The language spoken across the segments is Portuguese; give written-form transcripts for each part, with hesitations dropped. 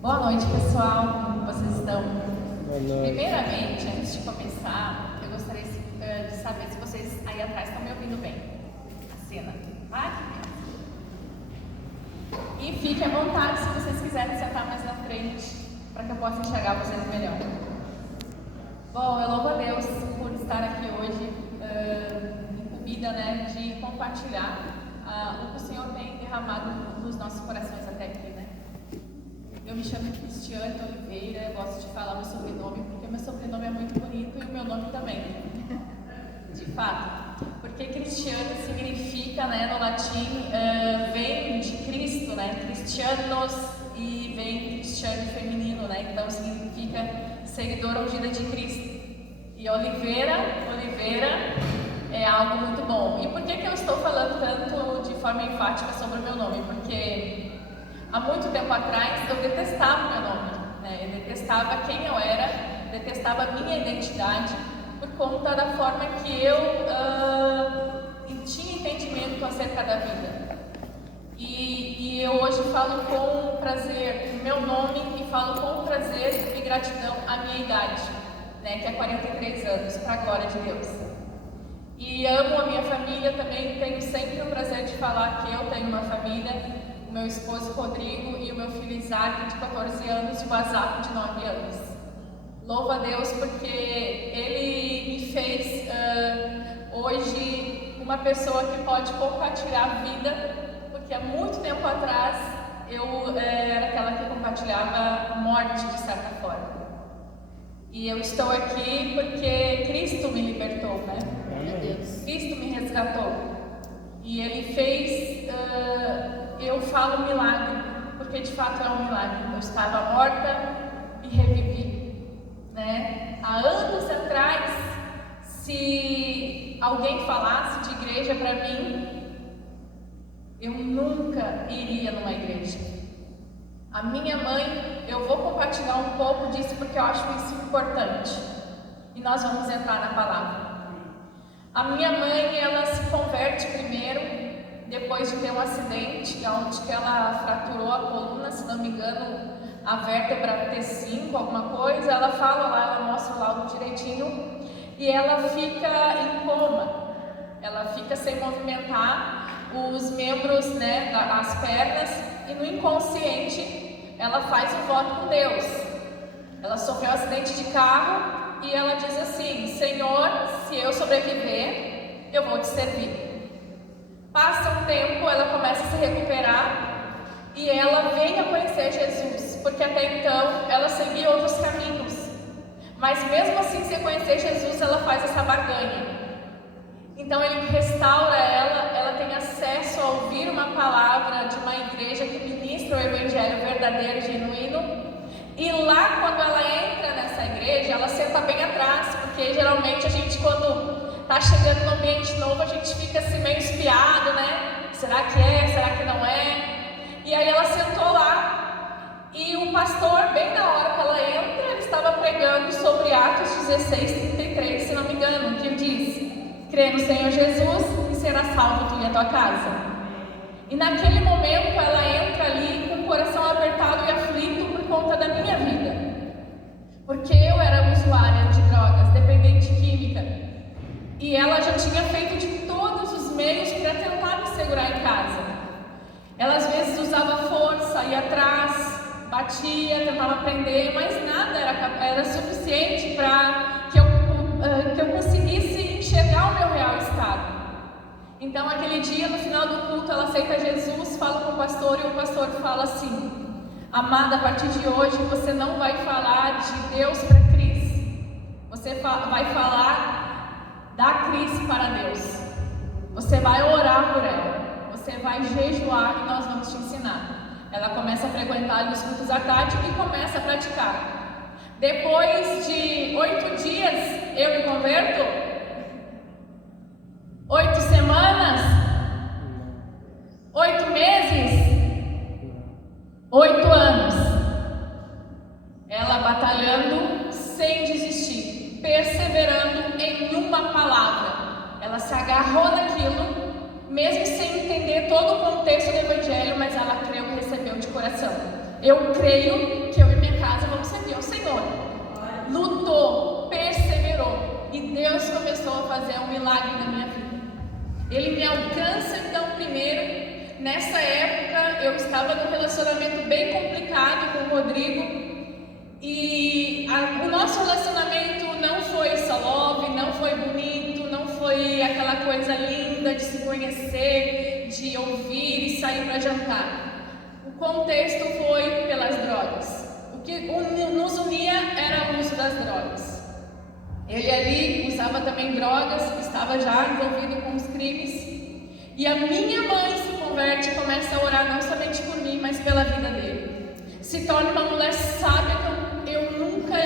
Boa noite, pessoal. Como vocês estão? Boa noite. Primeiramente, antes de começar, eu gostaria de saber se vocês aí atrás estão me ouvindo bem. A cena. Vai que E fiquem à vontade se vocês quiserem sentar mais na frente, para que eu possa enxergar vocês melhor. Bom, eu louvo a Deus por estar aqui hoje, incumbida, de compartilhar o que o Senhor tem derramado nos nossos corações até aqui, Eu me chamo Cristiane Oliveira, eu gosto de falar meu sobrenome, porque meu sobrenome é muito bonito e o meu nome também, de fato. Porque Cristiane significa, no latim, vem de Cristo, Cristianos, e vem Cristiane feminino, então significa seguidora ungida de Cristo. E Oliveira é algo muito bom. E por que eu estou falando tanto de forma enfática sobre o meu nome? Porque há muito tempo atrás eu detestava o meu nome, eu detestava quem eu era, detestava a minha identidade por conta da forma que eu tinha entendimento acerca da vida. E eu hoje falo com prazer o meu nome e falo com prazer e gratidão a minha idade, que é 43 anos, para a glória de Deus. E amo a minha família também, tenho sempre o prazer de falar que eu tenho uma família, o meu esposo Rodrigo e o meu filho Isaac, de 14 anos, e o Azaco, de 9 anos. Louvo a Deus porque Ele me fez hoje uma pessoa que pode compartilhar a vida, porque há muito tempo atrás eu era aquela que compartilhava a morte, de certa forma. E eu estou aqui porque Cristo me libertou, Cristo me resgatou. E Ele fez... eu falo milagre, porque de fato é um milagre. Eu estava morta e revivi, Há anos atrás, se alguém falasse de igreja para mim, eu nunca iria numa igreja. A minha mãe, eu vou compartilhar um pouco disso porque eu acho isso importante. E nós vamos entrar na palavra. A minha mãe, ela se converte primeiro, depois de ter um acidente, onde que ela fraturou a coluna, se não me engano, a vértebra T5, alguma coisa. Ela fala lá, ela mostra o laudo direitinho, e ela fica em coma. Ela fica sem movimentar os membros, as pernas, e no inconsciente ela faz um voto com Deus. Ela sofreu um acidente de carro e ela diz assim: Senhor, se eu sobreviver, eu vou te servir. Passa um tempo, ela começa a se recuperar e ela vem a conhecer Jesus, porque até então ela seguia outros caminhos. Mas mesmo assim, sem conhecer Jesus, ela faz essa barganha. Então Ele restaura ela tem acesso a ouvir uma palavra de uma igreja que ministra o evangelho verdadeiro e genuíno. E lá, quando ela entra nessa igreja, ela senta bem atrás, porque geralmente a gente, quando está chegando num ambiente novo, a gente fica assim meio espiado, Será que é? Será que não é? E aí ela sentou lá, e o pastor, bem na hora que ela entra, ele estava pregando sobre Atos 16:33, se não me engano, que diz: crê no Senhor Jesus e será salvo tu e a tua casa. E naquele momento ela entra ali com o coração apertado e aflito por conta da minha vida, porque eu era usuária de drogas, dependente química, e ela já tinha feito de todos os meios para tentar me segurar em casa. Ela às vezes usava força, ia atrás, batia, tentava prender, mas nada era suficiente para que eu conseguisse enxergar o meu real estado. Então, aquele dia, no final do culto, ela aceita Jesus, fala com o pastor, e o pastor fala assim: amada, a partir de hoje você não vai falar de Deus para Cris, você vai falar da Cris para Deus. Você vai orar por ela, você vai jejuar e nós vamos te ensinar. Ela começa a frequentar ali os cultos à tarde e começa a praticar. Depois de 8 dias, eu me converto. 8 semanas? 8 meses? 8 anos. Ela batalhando sem desistir, perseverando em uma palavra. Ela se agarrou naquilo, mesmo sem entender todo o contexto do evangelho, mas ela creu e recebeu de coração. Eu creio que eu e minha casa vamos servir ao Senhor. Lutou, perseverou, e Deus começou a fazer um milagre na minha vida. Ele me alcança então primeiro. Nessa época eu estava num relacionamento bem complicado com o Rodrigo. E o nosso relacionamento não foi só love, não foi bonito, não foi aquela coisa linda de se conhecer, de ouvir e sair para jantar. O contexto foi pelas drogas. O que nos unia era o uso das drogas. Ele ali usava também drogas, estava já envolvido com os crimes. E a minha mãe se converte e começa a orar não somente por mim, mas pela vida dele. Se torna uma mulher sábia que eu nunca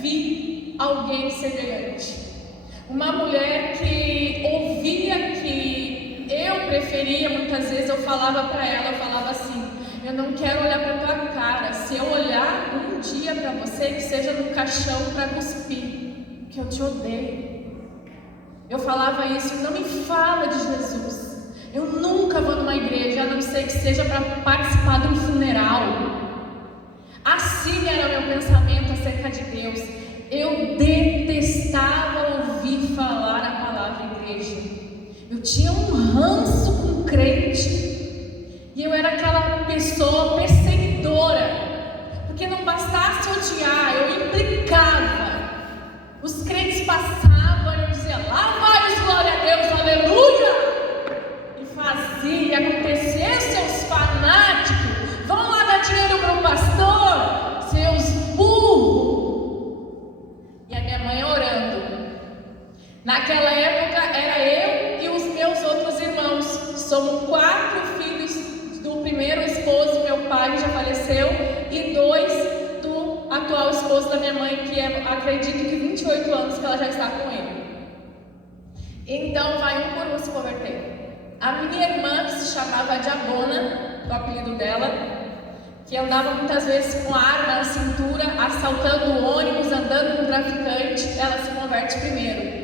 vi alguém semelhante. Uma mulher que ouvia que eu preferia, muitas vezes eu falava para ela, eu falava assim: eu não quero olhar para tua cara, se eu olhar um dia para você, que seja no caixão para cuspir, que eu te odeio. Eu falava isso: não me fala de Jesus. Eu nunca vou numa igreja, a não ser que seja para participar de um funeral. Assim era o meu pensamento acerca de Deus. Eu detestava ouvir falar a palavra igreja. Eu tinha um ranço com crente. E eu era aquela pessoa perseguidora. Porque não bastasse odiar, eu implicava. Os crentes passavam e eu dizia: lá vai os glória a Deus, aleluia! Fazia acontecer, seus fanáticos, vão lá dar dinheiro para o pastor, seus burros. E a minha mãe orando. Naquela época era eu e os meus outros irmãos. Somos 4 filhos do primeiro esposo, meu pai já faleceu, e 2 do atual esposo da minha mãe, que acredito que 28 anos que ela já está com ele. Então vai um por um se converter. A minha irmã, que se chamava Diabona, o apelido dela, que andava muitas vezes com arma na cintura, assaltando ônibus, andando com traficante, ela se converte primeiro.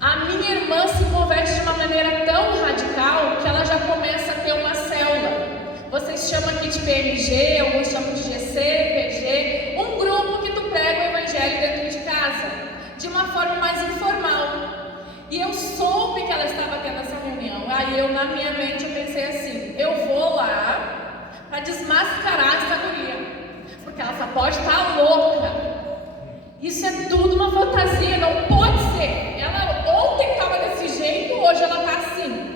A minha irmã se converte de uma maneira tão radical que ela já começa a ter uma célula. Vocês chamam aqui de PMG, alguns chamam de GC, PG, um grupo que tu prega o evangelho dentro de casa, de uma forma mais informal. E eu soube que ela estava tendo essa reunião. Aí eu, na minha mente, eu pensei assim: eu vou lá para desmascarar essa guria, porque ela só pode estar louca. Isso é tudo uma fantasia, não pode ser. Ela ontem estava desse jeito, hoje ela está assim.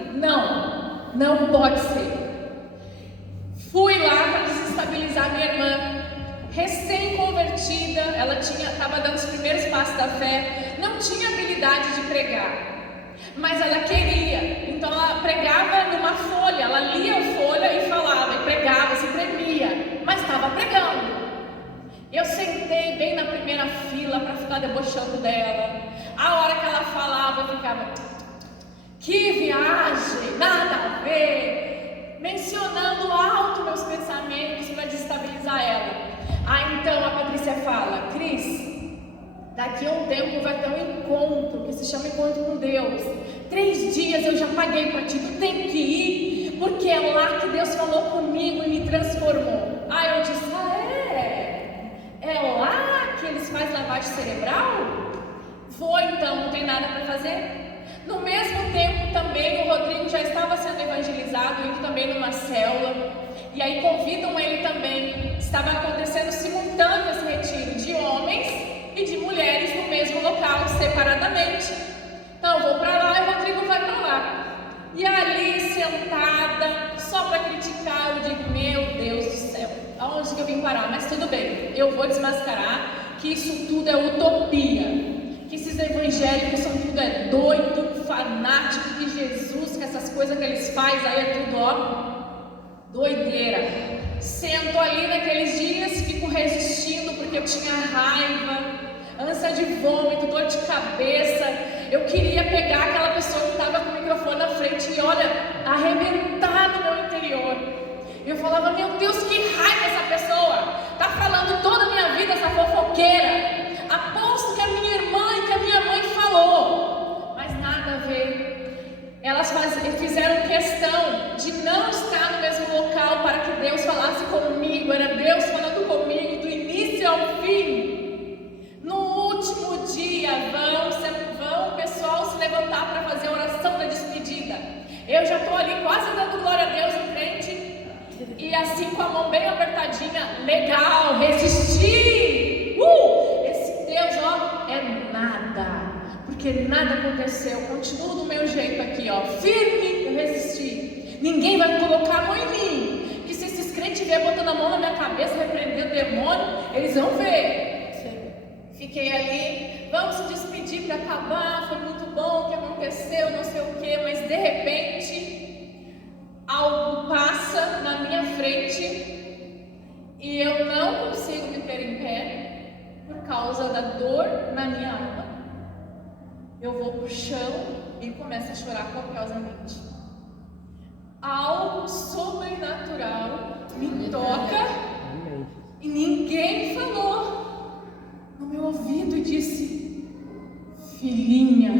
Não pode ser. Fui lá para desestabilizar minha irmã, recém-convertida. Ela estava dando os primeiros passos da fé, não tinha habilidade de pregar, mas ela queria. Então ela pregava numa folha, ela lia a folha e falava, e pregava, se tremia, mas estava pregando. Eu sentei bem na primeira fila para ficar debochando dela. A hora que ela falava, eu ficava: que viagem, nada a ver, mencionando alto meus pensamentos para desestabilizar ela. Aí então a Patrícia fala: Cris, daqui a um tempo vai ter um encontro que se chama Encontro com Deus. 3 dias eu já paguei para ti, tu tem que ir, porque é lá que Deus falou comigo e me transformou. Aí eu disse: é lá que eles fazem lavagem cerebral? Vou então, não tem nada para fazer. No mesmo tempo também o Rodrigo já estava sendo evangelizado, indo também numa célula. E aí convidam ele também. Estava acontecendo simultâneo esse retiro de homens e de mulheres no mesmo local, separadamente. Então eu vou para lá e o Rodrigo vai para lá. E ali sentada, só para criticar, eu digo: meu Deus do céu, aonde que eu vim parar? Mas tudo bem, eu vou desmascarar que isso tudo é utopia. Que esses evangélicos são tudo doido, fanático de Jesus, que essas coisas que eles fazem aí é tudo doideira. Sento ali naqueles dias, fico resistindo porque eu tinha raiva, ânsia de vômito, dor de cabeça. Eu queria pegar aquela pessoa que estava com o microfone na frente e arrebentar no meu interior. Eu falava: meu Deus, que raiva essa pessoa, está falando toda a minha vida, essa fofoqueira. Aposto que a minha irmã e que a minha mãe falou, mas nada a ver. Elas fizeram questão de não estar no mesmo local para que Deus falasse comigo. Era Deus legal, resisti. Esse Deus, ó, é nada. Porque nada aconteceu. Eu continuo do meu jeito aqui, ó, firme, eu resisti. Ninguém vai colocar a mão em mim. Que se esses crentes estiverem botando a mão na minha cabeça, repreendendo o demônio, eles vão ver. Fiquei ali, vamos se despedir para acabar, foi muito bom o que aconteceu, não sei o que, mas de repente algo passa na minha frente e eu não consigo me ter em pé por causa da dor na minha alma. Eu vou pro chão e começo a chorar copiosamente. Algo sobrenatural me toca e ninguém falou no meu ouvido e disse: filhinha,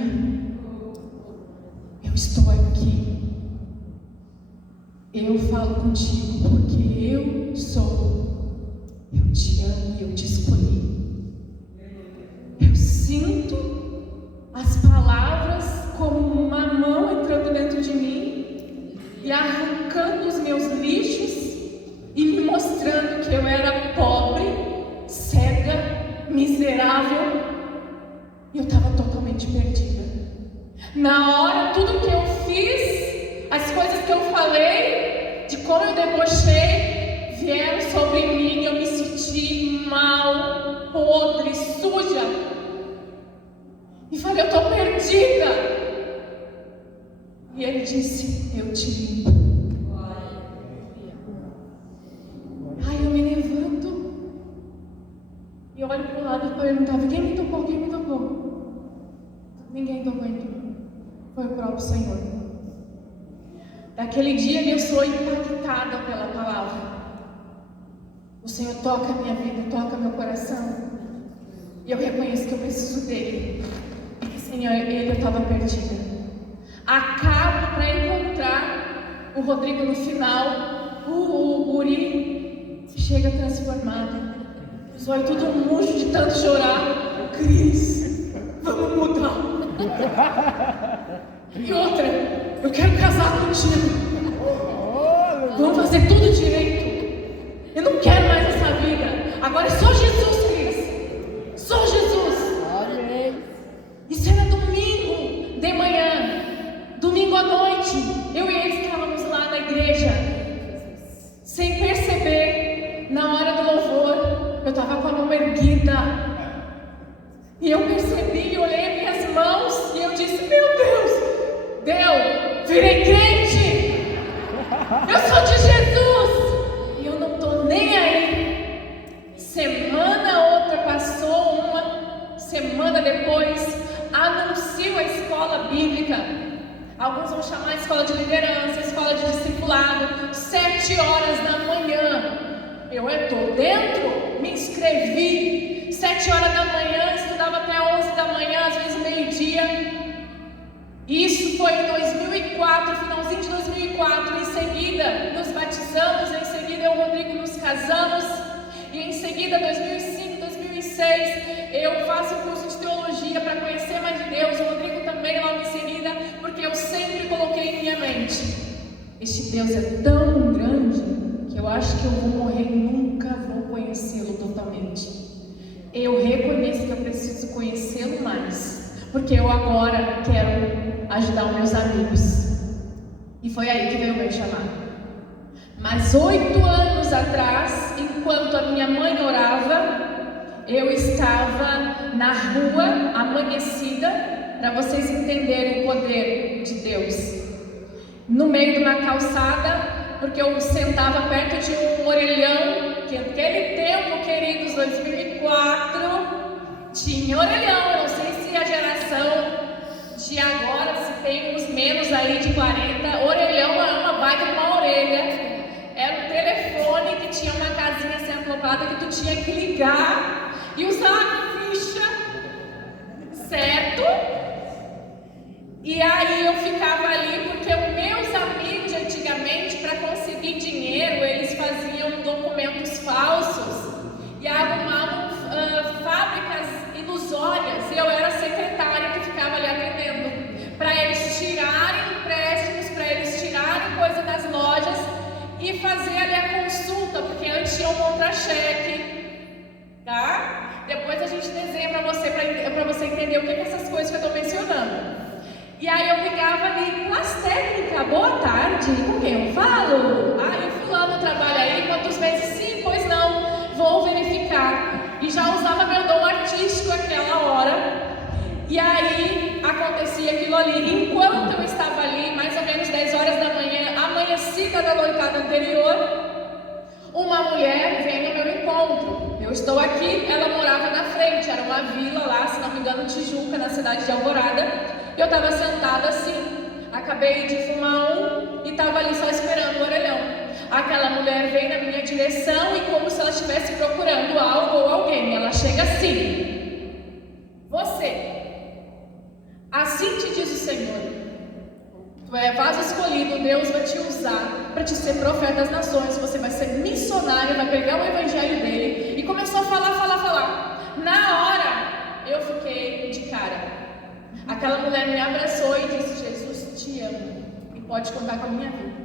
eu estou aqui. Eu falo contigo porque eu sou. Eu te amo e eu te escolhi. Eu sinto as palavras como uma mão entrando dentro de mim e arrancando os meus lixos e me mostrando que eu era pobre, cega, miserável, e eu estava totalmente perdida. Na hora, tudo que eu fiz, as coisas que eu falei, de como eu debochei, vieram sobre mim e eu me senti mal, podre, suja. E falei: eu estou perdida. E ele disse: eu te limpo. Aí eu me levanto e olho para o lado e perguntava: quem me tocou? Quem me tocou? Ninguém tocou em mim. Foi o próprio Senhor. Daquele dia eu sou impactada pela palavra. O Senhor toca a minha vida, toca meu coração. E eu reconheço que eu preciso dele. E que sem ele eu estava perdida. Acabo para encontrar o Rodrigo no final. O guri chega transformado. Os olhos tudo murcho de tanto chorar. Cris, vamos mudar. E outra, eu quero casar contigo. Vamos fazer tudo direito. Eu não quero mais essa vida. Agora é só Jesus, Cris. Só Jesus. Isso era domingo de manhã. Domingo à noite, eu e ele estávamos lá na igreja. Sem perceber, na hora do louvor, eu estava com a mão erguida. E eu percebi, e olhei minhas mãos e eu disse: meu Deus, virei crente. Eu sou de Jesus. E eu não estou nem aí. Semana outra passou, uma semana depois, anuncio a escola bíblica. Alguns vão chamar a escola de liderança, escola de discipulado, 7 horas da manhã. Eu estou dentro, me inscrevi, 7 horas da manhã, estudava até 11 da manhã, às vezes meio-dia. Isso foi em 2004, finalzinho de 2004. Em seguida, nos batizamos, em seguida eu e o Rodrigo nos casamos. E em seguida, 2005, 2006, eu faço o curso de teologia para conhecer mais de Deus. O Rodrigo também logo em seguida, porque eu sempre coloquei em minha mente: este Deus é tão grande que eu acho que eu vou morrer e nunca vou conhecê-lo totalmente. Eu reconheço que eu preciso conhecê-lo mais, porque eu agora quero ajudar os meus amigos. E foi aí que veio o meu chamado. Mas 8 anos atrás, enquanto a minha mãe orava, eu estava na rua, amanhecida, para vocês entenderem o poder de Deus. No meio de uma calçada, porque eu sentava perto de um orelhão, que naquele tempo, queridos, 2004, tinha orelhão. Eu não sei se a geração de agora, se tem uns menos aí de 40, orelhão é uma baita de uma orelha. Era um telefone que tinha uma casinha assim acoplada que tu tinha que ligar e usar a ficha, certo? E aí eu ficava ali porque os meus amigos antigamente, para conseguir dinheiro, eles faziam documentos falsos e arrumavam fábricas ilusórias. E eu era a secretária que ficava ali atendendo para eles tirarem empréstimos, para eles tirarem coisa das lojas e fazer ali a consulta, porque antes tinha um contra-cheque, tá? Depois a gente desenha para você entender o que essas coisas que eu estou mencionando. E aí eu ligava ali, Class Técnica, boa tarde, com quem eu falo? Ah, o fulano trabalha aí, quantos meses? Sim, pois não, vou verificar. E já usava meu dom artístico aquela hora. E aí acontecia aquilo ali. Enquanto eu estava ali, mais ou menos 10 horas da manhã, amanhecida da noitada anterior, uma mulher vem no meu encontro. Eu estou aqui, ela morava na frente, era uma vila lá, se não me engano, Tijuca, na cidade de Alvorada. Eu estava sentada assim, acabei de fumar e estava ali só esperando o orelhão. Aquela mulher vem na minha direção e como se ela estivesse procurando algo ou alguém. Ela chega assim: você, assim te diz o Senhor, tu é vaso escolhido, Deus vai te usar para te ser profeta das nações, você vai ser missionário, vai pregar o evangelho dele. E começou a falar. Na hora, eu fiquei de cara. Aquela mulher me abraçou e disse: Jesus te ama e pode contar com a minha vida.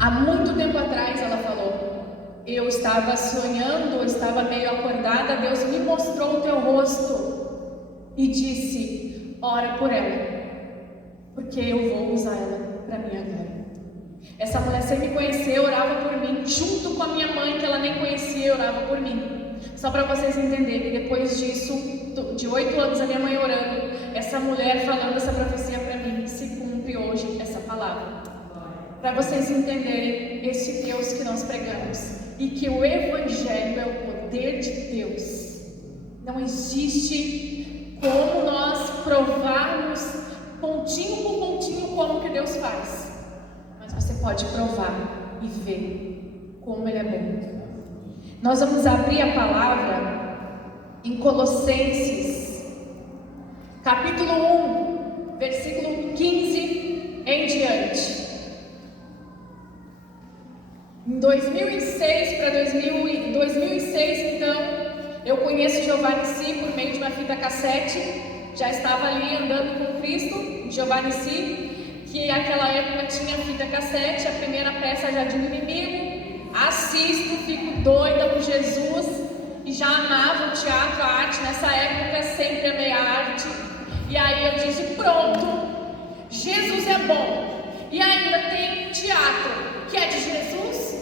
Há muito tempo atrás, ela falou, eu estava sonhando, eu estava meio acordada, Deus me mostrou o teu rosto e disse: ora por ela, porque eu vou usar ela para minha glória. Essa mulher sem me conhecer orava por mim, junto com a minha mãe, que ela nem conhecia, orava por mim. Só para vocês entenderem, depois disso, de 8 anos a minha mãe orando, essa mulher falando essa profecia para mim, se cumpre hoje essa palavra. Para vocês entenderem esse Deus que nós pregamos e que o evangelho é o poder de Deus. Não existe como nós provarmos pontinho por pontinho como que Deus faz, mas você pode provar e ver como Ele é bom. Nós vamos abrir a palavra em Colossenses, capítulo 1, versículo 15 em diante. Em 2006 para 2006, então, eu conheço Jeová Nissi por meio de uma fita cassete. Já estava ali andando com Cristo, Jeová Nissi, que naquela época tinha fita cassete, a primeira peça Jardim do Inimigo. Assisto, fico doida por Jesus e já amava o teatro, a arte. Nessa época sempre amei a arte. E aí eu disse: pronto, Jesus é bom e ainda tem teatro que é de Jesus,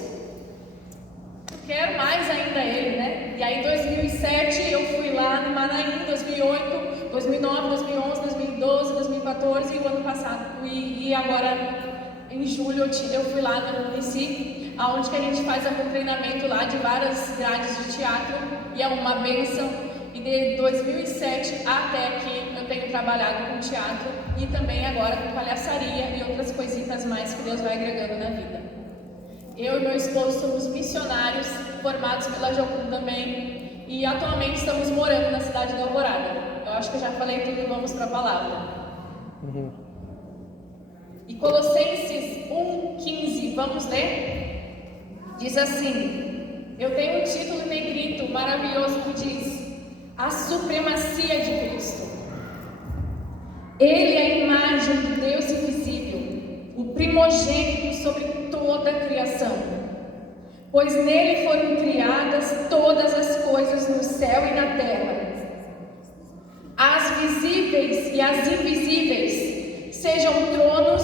eu quero mais ainda ele, né? E aí em 2007 eu fui lá no Manaim, 2008, 2009, 2011, 2012, 2014 e o ano passado e agora em julho eu fui lá no Nissi, aonde que a gente faz algum treinamento lá de várias grades de teatro e é uma bênção. E de 2007 até aqui eu tenho trabalhado com teatro e também agora com palhaçaria e outras coisitas mais que Deus vai agregando na vida. Eu e meu esposo somos missionários, formados pela Jocum também, e atualmente estamos morando na cidade de Alvorada. Eu acho que eu já falei tudo, vamos para a palavra. E Colossenses 1,15, vamos ler? Diz assim, eu tenho um título em negrito maravilhoso que diz: a supremacia de Cristo. Ele é a imagem do Deus invisível, o primogênito sobre toda a criação, pois nele foram criadas todas as coisas no céu e na terra, as visíveis e as invisíveis, sejam tronos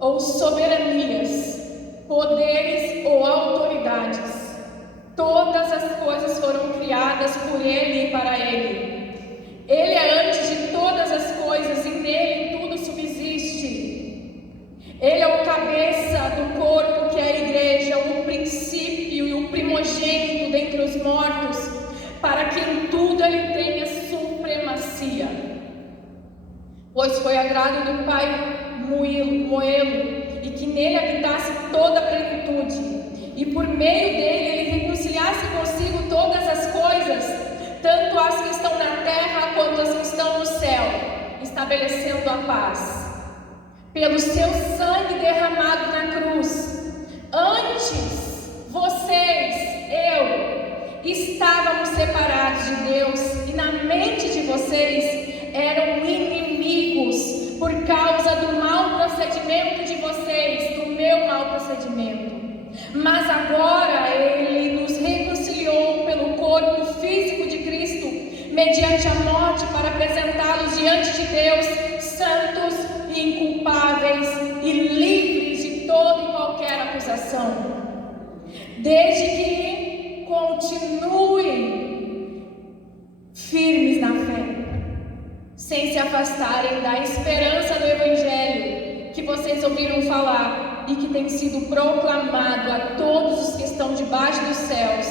ou soberanias, poderes ou autoridades. Todas as coisas foram criadas por Ele e para Ele. Ele é antes de todas as coisas e nele tudo subsiste. Ele é o cabeça do corpo que é a igreja, o princípio e o primogênito dentre os mortos, para que em tudo Ele tenha supremacia. Pois foi agrado do Pai moê-lo e que nele habitasse toda a plenitude. E por meio dele ele reconciliasse consigo todas as coisas, tanto as que estão na terra quanto as que estão no céu, estabelecendo a paz. Pelo seu sangue derramado na cruz. Antes, vocês, estávamos separados de Deus, e na mente de vocês eram inimigos por causa do mau procedimento de vocês, do meu mau procedimento. Mas agora Ele mediante a morte, para apresentá-los diante de Deus, santos e inculpáveis e livres de toda e qualquer acusação. Desde que continuem firmes na fé, sem se afastarem da esperança do Evangelho que vocês ouviram falar e que tem sido proclamado a todos os que estão debaixo dos céus.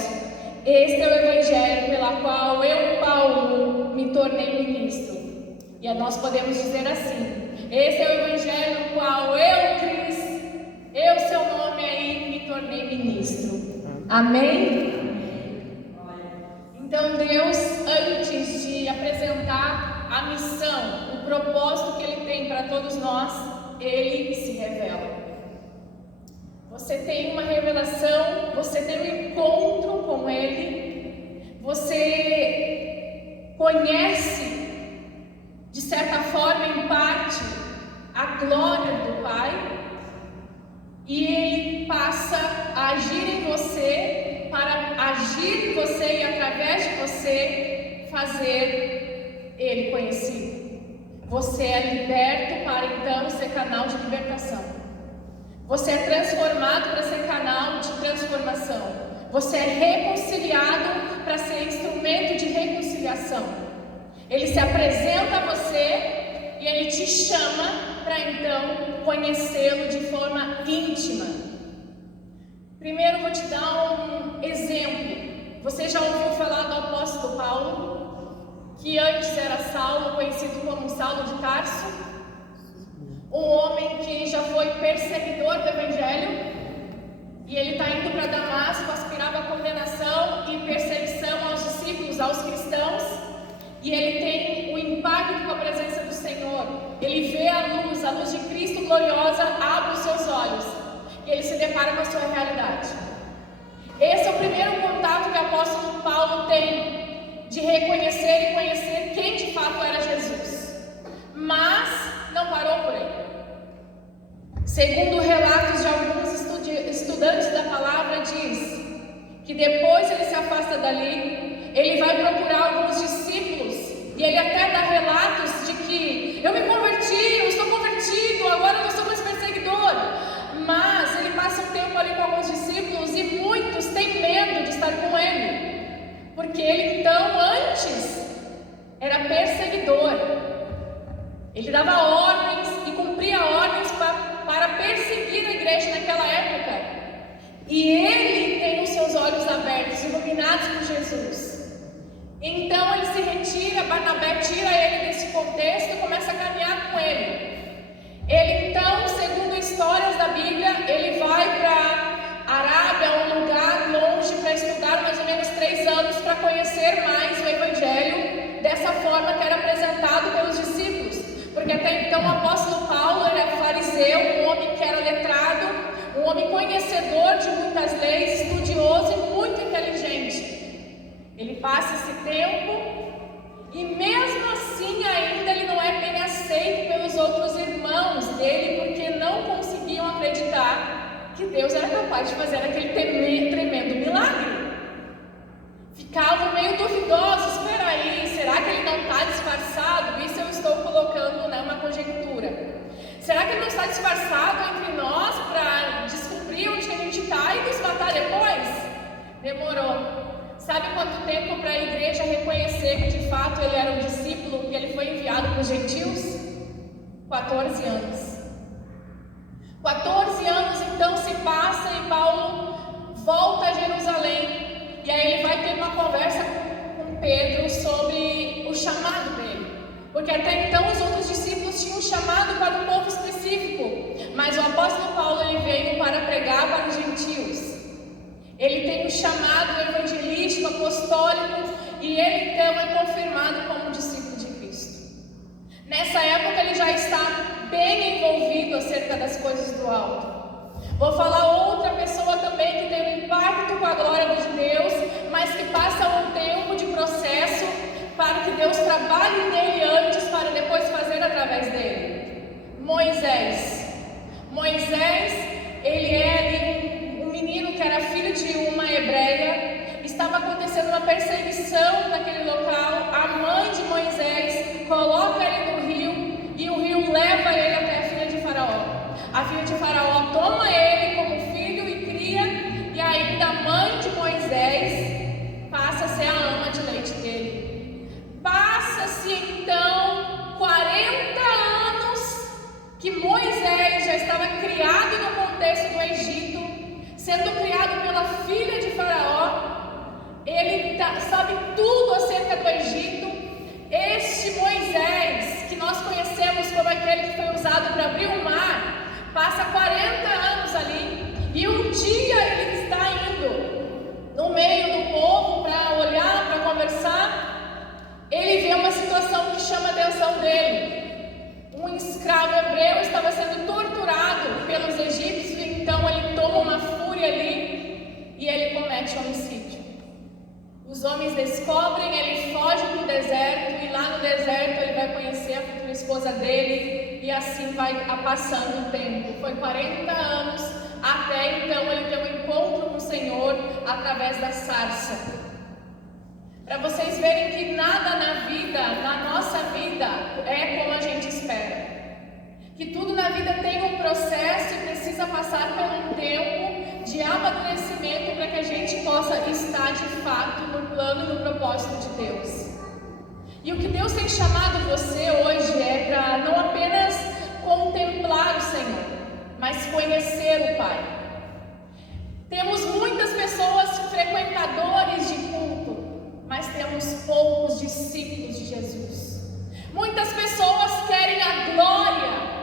Este é o Evangelho pela qual eu, Paulo, me tornei ministro. E nós podemos dizer assim: esse é o Evangelho no qual eu, Cris, seu nome aí, me tornei ministro. Amém? Então Deus, antes de apresentar a missão, o propósito que Ele tem para todos nós, Ele se revela. Você tem uma revelação, você tem um encontro com Ele, você conhece, de certa forma, em parte, a glória do Pai, e Ele passa a agir em você, para agir em você e através de você fazer Ele conhecido. Você é liberto para então ser canal de libertação. Você é transformado para ser canal de transformação. Você é reconciliado para ser instrumento de reconciliação. Ele se apresenta a você e Ele te chama para então conhecê-lo de forma íntima. Primeiro vou te dar um exemplo. Você já ouviu falar do apóstolo Paulo, que antes era Saulo, conhecido como Saulo de Tarso? Um homem que já foi perseguidor do Evangelho, e ele está indo para Damasco, aspirava a condenação e perseguição aos discípulos, aos cristãos, e ele tem o impacto com a presença do Senhor. Ele vê a luz de Cristo gloriosa, abre os seus olhos, e ele se depara com a sua realidade. Esse é o primeiro contato que o apóstolo Paulo tem, de reconhecer e conhecer quem de fato era Jesus. Mas não parou por aí. Segundo relatos de alguns estudantes da palavra, diz que depois ele se afasta dali, ele vai procurar alguns discípulos, e ele até dá relatos de que eu me converti, eu estou convertido, agora eu não sou mais perseguidor. Mas ele passa um tempo ali com alguns discípulos e muitos têm medo de estar com ele, porque ele então antes era perseguidor. Ele dava ordens e cumpria ordens para perseguir a igreja naquela época. E ele tem os seus olhos abertos, iluminados por Jesus. Então ele se retira, Barnabé tira ele desse contexto e começa a caminhar com ele. Ele então, segundo histórias da Bíblia, ele vai para Arábia, um lugar longe, para estudar mais ou menos 3 anos, para conhecer mais o Evangelho dessa forma que era apresentado pelos discípulos. Porque até então o apóstolo Paulo era fariseu, um homem que era letrado, um homem conhecedor de muitas leis, estudioso e muito inteligente. Ele passa esse tempo e mesmo assim ainda ele não é bem aceito pelos outros irmãos dele, porque não conseguiam acreditar que Deus era capaz de fazer aquele tremendo milagre. Ficavam meio duvidosos: espera aí, será que ele não está disfarçado? Isso eu estou colocando, né, uma conjectura. Será que ele não está disfarçado entre nós para descobrir onde que a gente está e nos matar depois? Demorou. Sabe quanto tempo para a igreja reconhecer que de fato ele era um discípulo, que ele foi enviado para os gentios? 14 anos. 14 anos então se passa e Paulo volta a Jerusalém. E aí ele vai ter uma conversa com Pedro sobre o chamado dele. Porque até então os outros discípulos tinham um chamado para um povo específico. Mas o apóstolo Paulo ele veio para pregar para os gentios. Ele tem um chamado evangelístico, apostólico, e ele então é confirmado como discípulo de Cristo. Nessa época ele já está bem envolvido acerca das coisas do alto. Vou falar outra pessoa também que tem um impacto com a glória de Deus, mas que passa um tempo de processo para que Deus trabalhe nele antes, para depois fazer através dele. Moisés. Moisés, ele é ali um menino que era filho de uma hebreia. Estava acontecendo uma perseguição naquele local. A aquele que foi usado para abrir o mar, passa 40 anos ali, e um dia ele está indo no meio do povo para olhar, para conversar, ele vê uma situação que chama a atenção dele. Um escravo hebreu estava sendo torturado pelos egípcios, então ele toma uma fúria ali e ele comete homicídio. Os homens descobrem, ele foge para o deserto, e lá no deserto ele vai conhecer a futura esposa dele, e assim vai passando o tempo. Foi 40 anos, até então ele tem um encontro com o Senhor através da sarça. Para vocês verem que nada na vida, na nossa vida, é como a gente espera. Que tudo na vida tem um processo e precisa passar por um tempo de amadurecimento para que a gente possa estar de fato no plano e no propósito de Deus. E o que Deus tem chamado você hoje é para não apenas contemplar o Senhor, mas conhecer o Pai. Temos muitas pessoas frequentadores de culto, mas temos poucos discípulos de Jesus. Muitas pessoas querem a glória,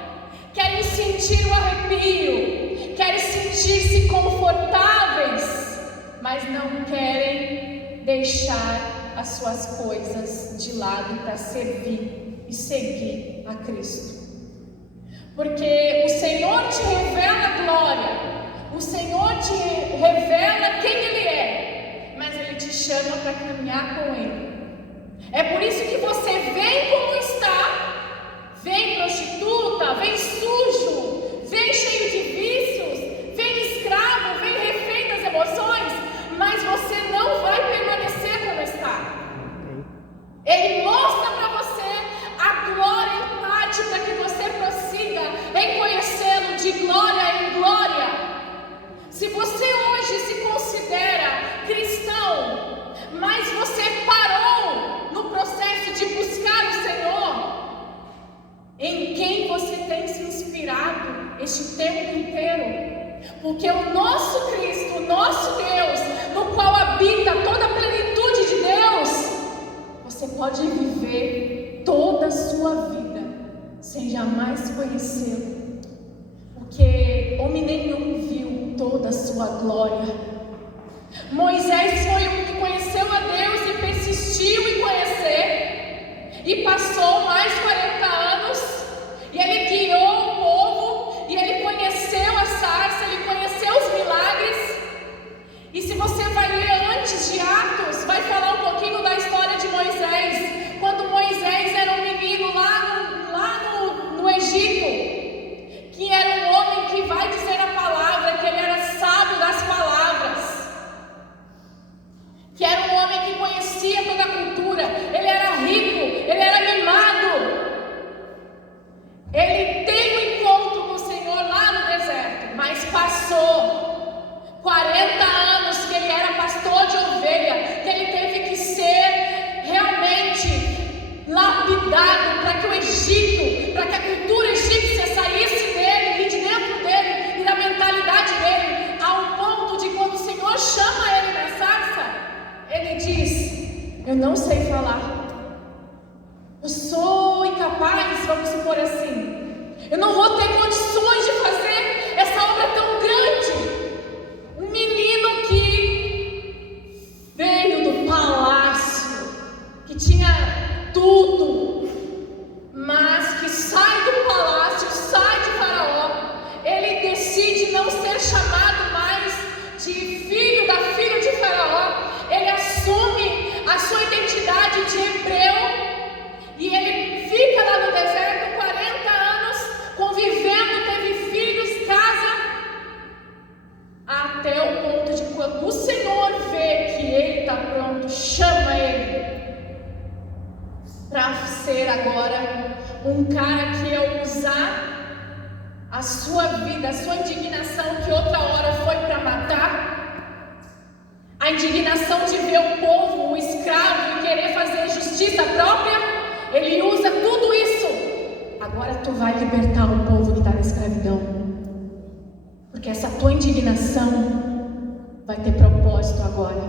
querem sentir o arrepio, querem sentir-se confortáveis, mas não querem deixar as suas coisas de lado para servir e seguir a Cristo. Porque o Senhor te revela a glória, o Senhor te revela quem Ele é, mas Ele te chama para caminhar com Ele. É por isso que você vem como está, vem prostituta, vem sujo, vem cheio de vícios, vem escravo, vem refém das emoções, mas você não vai permanecer como está. Ele mostra para você a glória em parte para que você prossiga em conhecê-lo de glória em glória. Se você hoje se considera cristão, mas você parou no processo de buscar o Senhor, em quem você tem se inspirado este tempo inteiro? Porque o nosso Cristo, o nosso Deus, no qual habita toda a plenitude de Deus, você pode viver toda a sua vida sem jamais conhecê-lo, porque homem nenhum viu toda a sua glória. Moisés foi um que conheceu a Deus e persistiu em conhecer, e passou mais 40 anos, e ele guiou o povo, e ele conheceu a sarça, ele conheceu os milagres. E se você vai ler antes de Atos, vai falar um pouquinho da história de Moisés, quando Moisés era um menino lá no Egito, que era um homem que vai dizer a palavra, que ele era sábio das palavras, que era um homem que conhecia toda a cultura, ele era rico, ele era mimado. Ele tem um encontro com o Senhor lá no deserto, mas passou 40 anos que ele era pastor de ovelha, que ele teve que ser realmente lapidado para que o Egito, para que a cultura egípcia saísse dele e de dentro dele e da mentalidade dele, ao ponto de quando o Senhor chama ele da sarça, ele diz: eu não sei falar, eu sou incapaz, vamos supor assim, eu não vou ter condições de fazer essa obra tão grande. Um menino que veio do palácio, que tinha tudo, mas que sai do palácio, sai de Faraó, ele decide não ser chamado mais de filho da filha de Faraó, ele assume a sua identidade de hebreu, e ele fica lá no deserto 40 anos, convivendo, teve filhos, casa, até o ponto de quando o Senhor vê que ele está pronto, chama ele para ser agora um cara que ia usar a sua vida, a sua indignação, que outra hora foi para matar, a indignação de ver o povo, o escravo, e querer fazer justiça própria. Ele usa tudo isso. Agora tu vai libertar o povo que está na escravidão, porque essa tua indignação vai ter propósito agora,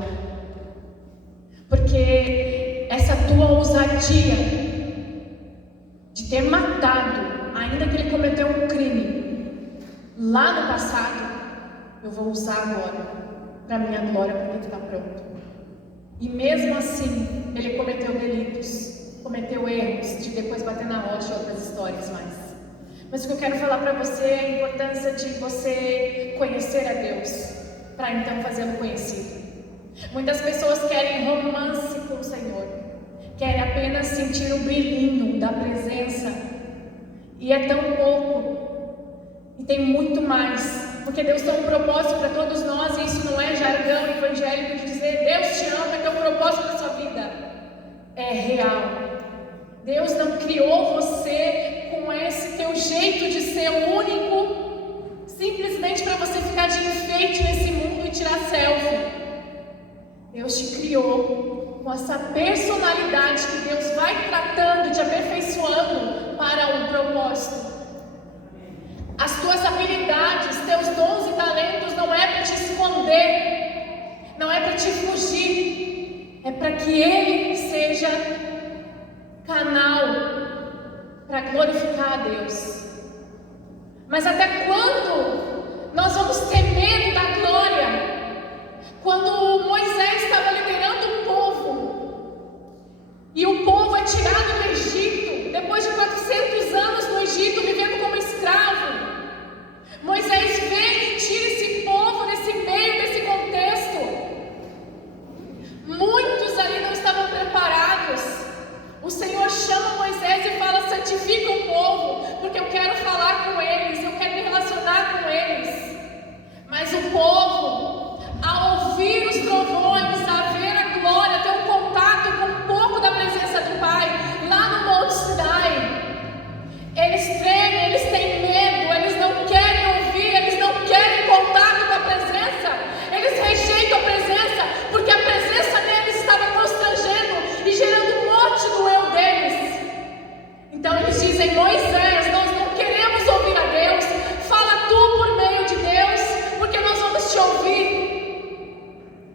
porque essa tua ousadia de ter matado a ainda que ele cometeu um crime lá no passado, eu vou usar agora para minha glória, porque está pronto. E mesmo assim, ele cometeu delitos, cometeu erros, de depois bater na rocha e outras histórias mais. Mas o que eu quero falar para você é a importância de você conhecer a Deus, para então fazê-lo conhecido. Muitas pessoas querem romance com o Senhor, querem apenas sentir o brilhinho da presença, e é tão pouco, e tem muito mais, porque Deus tem um propósito para todos nós, e isso não é jargão evangélico de dizer Deus te ama, é teu propósito para a sua vida, é real. Deus não criou você com esse teu jeito de ser único, simplesmente para você ficar de enfeite nesse mundo e tirar selfie. Deus te criou com essa personalidade que Deus vai tratando, te aperfeiçoando para um propósito. As tuas habilidades, teus dons e talentos não é para te esconder, não é para te fugir, é para que Ele seja canal para glorificar a Deus. Mas até quando nós vamos ter medo da glória? Quando Moisés estava liderando o povo, e o povo é tirado do Egito, depois de 400 anos no Egito, vivendo como escravo, Moisés vem e tira esse povo nesse meio, desse contexto. Muitos ali não estavam preparados. O Senhor chama Moisés e fala: santifica o povo, porque eu quero falar com eles, eu quero me relacionar com eles. Mas o povo, ao ouvir os trovões, a ver a glória, ter um contato com um pouco da presença do Pai, lá no Monte Sinai, eles tremem, eles têm medo, eles não querem ouvir, eles não querem contato com a presença, eles rejeitam a presença, porque a presença deles estava constrangendo e gerando morte no eu deles. Então eles dizem: Moisés, nós não queremos ouvir a Deus, fala tu por meio de Deus, porque nós vamos te ouvir.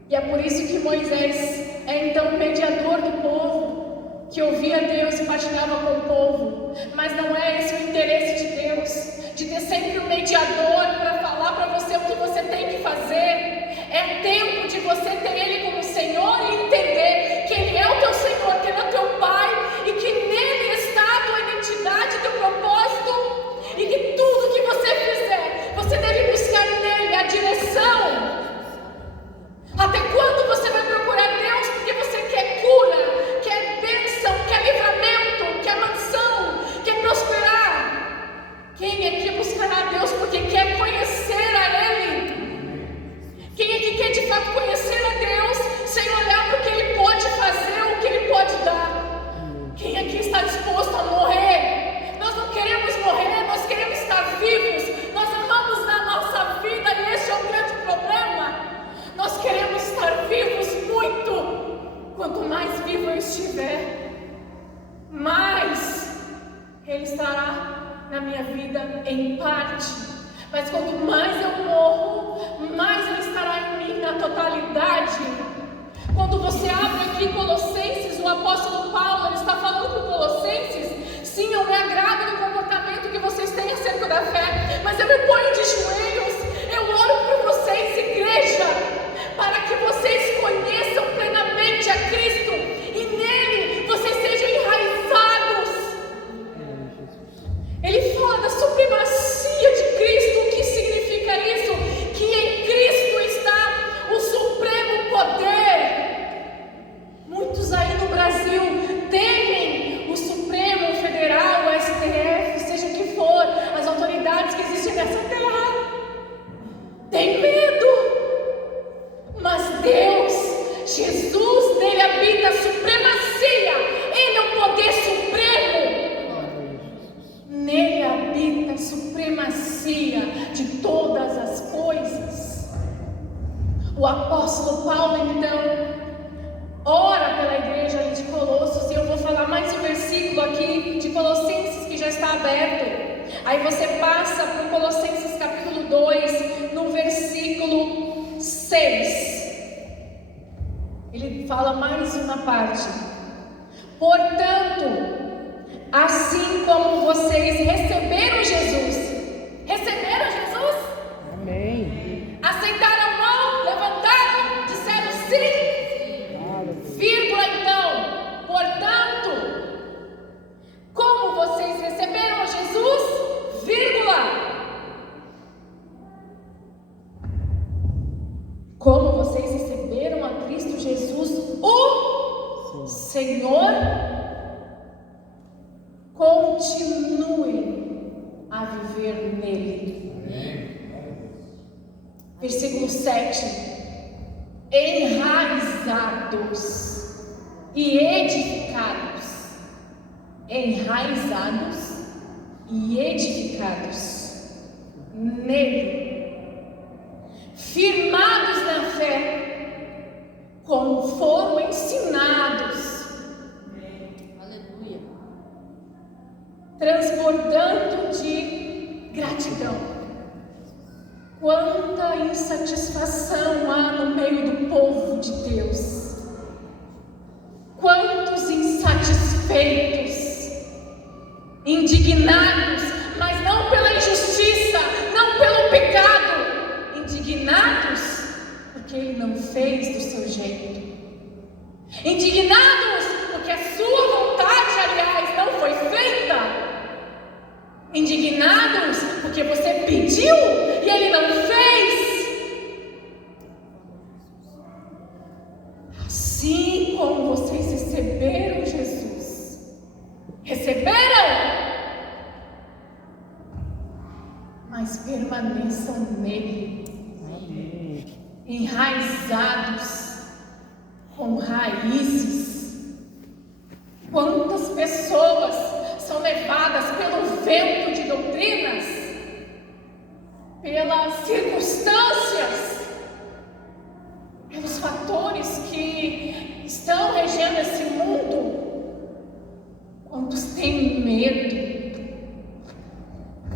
E é por isso que Moisés é então o mediador do povo, que ouvia Deus e partilhava com o povo. Mas não é esse o interesse de Deus, de ter sempre um mediador para falar para você o que você tem que fazer. É tempo de você ter Ele como Senhor e entender que Ele é o teu Senhor, que Ele é o teu Pai, e que nele está a tua identidade, teu propósito, e que tudo que você fizer, você deve buscar nele a direção. Até quando você vai procurar Deus porque você quer cura, quer bênção, quer livramento, quer mansão, quer prosperar? Quem aqui buscará Deus porque quer conhecer a Ele? Quem aqui quer de fato conhecer a Deus sem olhar para o que Ele pode fazer, o que Ele pode dar? Quem aqui está disposto a morrer? Nós não queremos morrer, nós queremos estar vivos. Nós amamos a nossa vida e esse é o grande problema. Nós queremos estar vivos muito. Quanto mais vivo eu estiver, mais Ele estará na minha vida em parte. Mas quanto mais eu morro, mais Ele estará em mim na totalidade. Quando você abre aqui Colossenses, o apóstolo Paulo, ele está falando para Colossenses: sim, eu me agrado do comportamento que vocês têm acerca da fé, mas eu me ponho de joelhos, eu oro por vocês, igreja, para que vocês conheçam plenamente a Cristo e nele vocês sejam enraizados. Ele fala da supremacia de Cristo. O que significa isso? Que em Cristo está o supremo poder. Muitos aí no Brasil temem o Supremo Federal, o STF, seja o que for, as autoridades que existem nessa terra. Tem medo. Mas Deus, Jesus, nele habita a supremacia. Ele é o poder supremo. Nele habita a supremacia de todas as coisas. O apóstolo Paulo, então, ora pela igreja ali de Colossos, e eu vou falar mais um versículo aqui de Colossenses que já está aberto. Aí você passa para Colossenses capítulo 2, no versículo 6. Ele fala mais uma parte. Portanto, assim como vocês receberam Jesus. Receberam Jesus? Amém. Aceitaram a mão, levantaram, disseram sim. Vírgula então, portanto, como vocês receberam Jesus, vírgula. Como vocês receberam a Cristo Jesus, o Senhor, continue a viver nele. Versículo 7: enraizados e edificados. Enraizados e edificados nele, firmados na fé, como foram ensinados. Aleluia. Transbordando de gratidão. Quanta insatisfação há no meio do povo de Deus. Quantos insatisfeitos, indignados, mas não pela injustiça, não pelo pecado, indignados porque Ele não fez do seu jeito, indignados porque a sua vontade, aliás, não foi feita, indignados porque você pediu e Ele não fez. Assim como vocês receberam Jesus, receberam, mas permaneçam nele, enraizados com raízes. Quantas pessoas são levadas pelo vento de doutrinas, pelas circunstâncias, pelos fatores que estão regendo esse mundo? Quantos têm medo?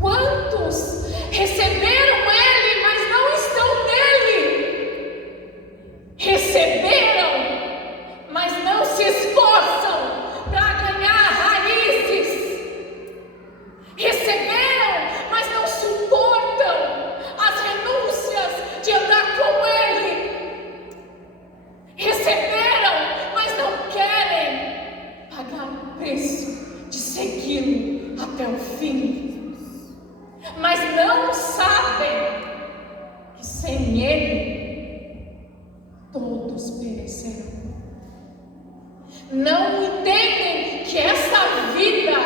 Quantos receberam Ele, mas não estão nele? Receberam, mas não se esforçam para ganhar raízes. Receberam, mas não suportam as renúncias de andar com Ele. Receberam, mas não querem pagar o preço de segui-lo até o fim. Mas não sabem que sem Ele todos perecerão. Não entendem que essa vida,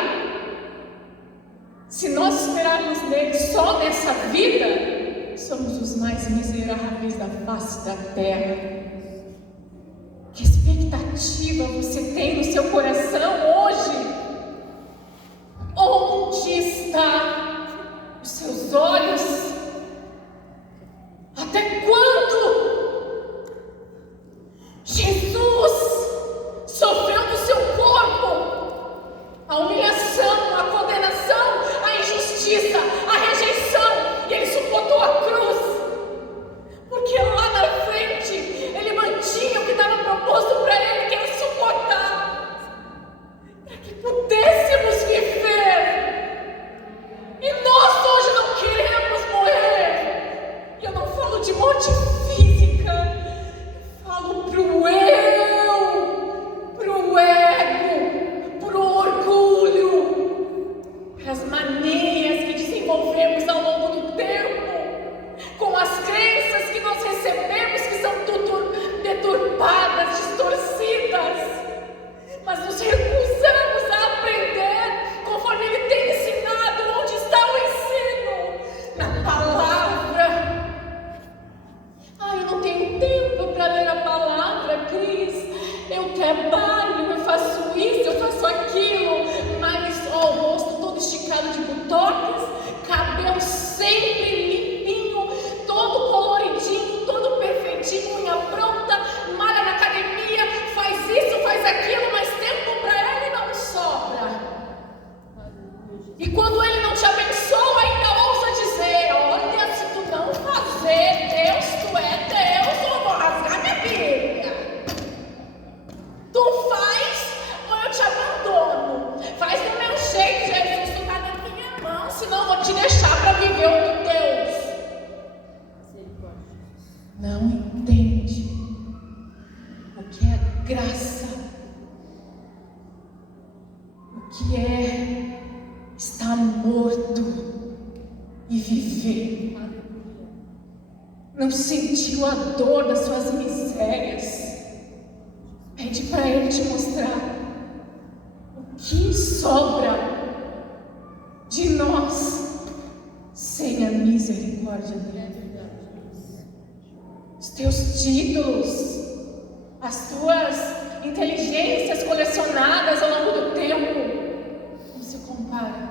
se nós esperarmos nele só nessa vida, somos os mais miseráveis da face da terra. Que expectativa você tem no seu coração hoje? Onde está os seus olhos? Até quando Jesus sofreu no seu corpo a humilhação, a condenação, a injustiça, a rejeição, e Ele suportou a cruz? Porque lá na frente Ele mantinha o que estava proposto para Ele, que era suportar, para que pudéssemos viver. E nós hoje não queremos morrer. E eu não falo de morte física, eu falo pro eu, pro ego, pro orgulho, as manias que desenvolvemos ao longo do tempo, com as crenças que nós recebemos que são deturpadas, distorcidas, mas nos recusamos a aprender conforme Ele tem ensinado. Onde está o ensino? Na palavra. Eu não tenho tempo para ler a palavra, Cris. Eu trabalho, eu faço isso, eu faço aquilo, mas o rosto todo esticado de botox, cabelo sempre limpinho, todo coloridinho, todo perfeitinho, unha pronta, malha na academia, faz isso, faz aquilo, mas tempo para Ele não sobra. E quando Ele não te abençoa, ainda ousa dizer: olha, se tu não fazer, Deus, tu é Deus, ou eu vou rasgar minha Bíblia. Tu faz ou eu te abandono. Faz do meu jeito. graça. O que é estar morto e viver. Não sentiu a dor das suas misérias. Pede para Ele te mostrar o que sobra de nós sem a misericórdia dele. Os teus títulos, as tuas inteligências colecionadas ao longo do tempo, não se compara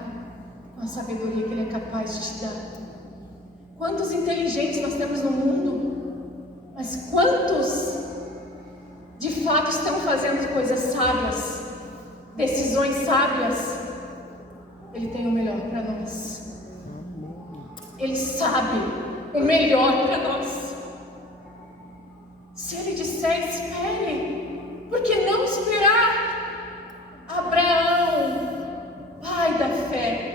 com a sabedoria que Ele é capaz de te dar. Quantos inteligentes nós temos no mundo, mas quantos de fato estão fazendo coisas sábias, decisões sábias? Ele tem o melhor para nós. Ele sabe o melhor para nós. Se Ele disser, espere, por que não esperar? Abraão, pai da fé,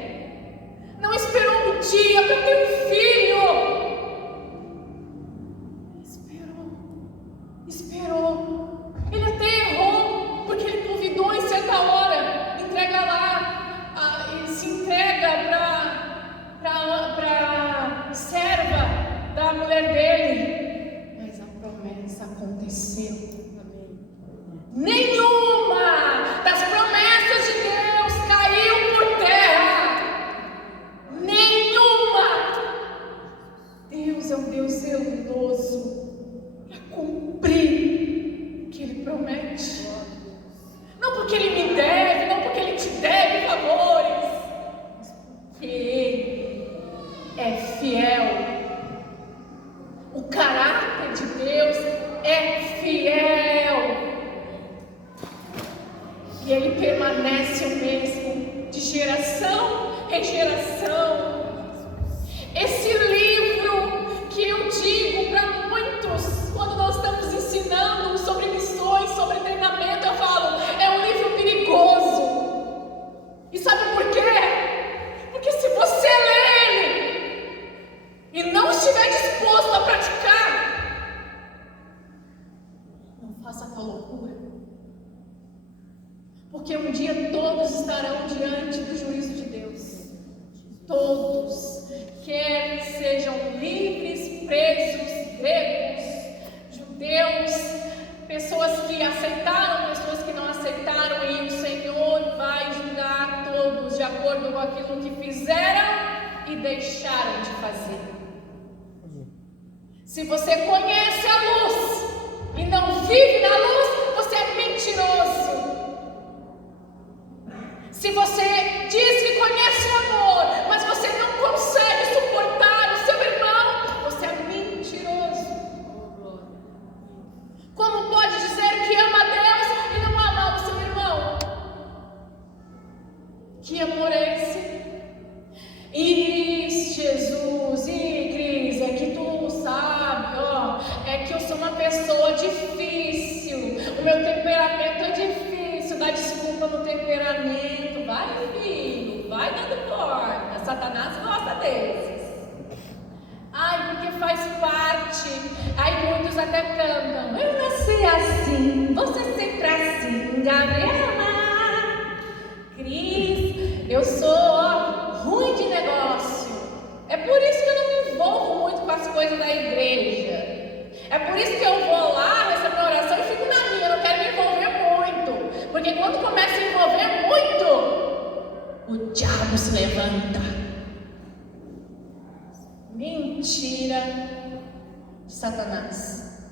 não esperou um dia para ter um filho. Esperou. Ele até errou, porque ele convidou em certa hora, entrega lá, e se entrega para serva da mulher dele. Mas a promessa aconteceu. Nenhuma das promessas de Deus caiu por terra. Nenhuma. Deus é um Deus zeloso para cumprir o que Ele promete. Não porque Ele me deve, não porque Ele te deve favores, mas porque Ele é fiel. O caráter de Deus é fiel. E Ele permanece o mesmo, de geração em geração. Esse livro que eu digo para muitos, quando nós estamos ensinando sobre missões, sobre treinamento, eu falo, é um livro perigoso. E sabe por quê? Porque se você ler ele e não estiver disposto a praticar, não faça tal loucura. Porque um dia todos estarão diante do juízo de Deus. Todos, quer sejam livres, presos, gregos, judeus, pessoas que aceitaram, pessoas que não aceitaram, e o Senhor vai julgar todos de acordo com aquilo que fizeram e deixaram de fazer. Se você conhece a luz e não vive na luz, você é mentiroso. Se você diz que conhece o amor, mas você não consegue suportar o seu irmão, você é mentiroso. Como pode dizer que ama a Deus e não ama o seu irmão? Que amor é esse? Jesus, Cris, é que tu sabe, ó, é que eu sou uma pessoa difícil, o meu temperamento é difícil, dá desculpa no temperamento, vai filho, vai dando corda, Satanás gosta desses. Ai, porque faz parte, aí muitos até cantam, eu nasci assim, você sempre assim, Gabriela, Cris, eu sou ruim de negócio. É por isso que eu não me envolvo muito com as coisas da igreja. É por isso que eu vou lá, recebo minha oração e fico na minha, eu não quero me envolver muito. Porque quando começa a envolver muito, o diabo se levanta. Mentira de Satanás.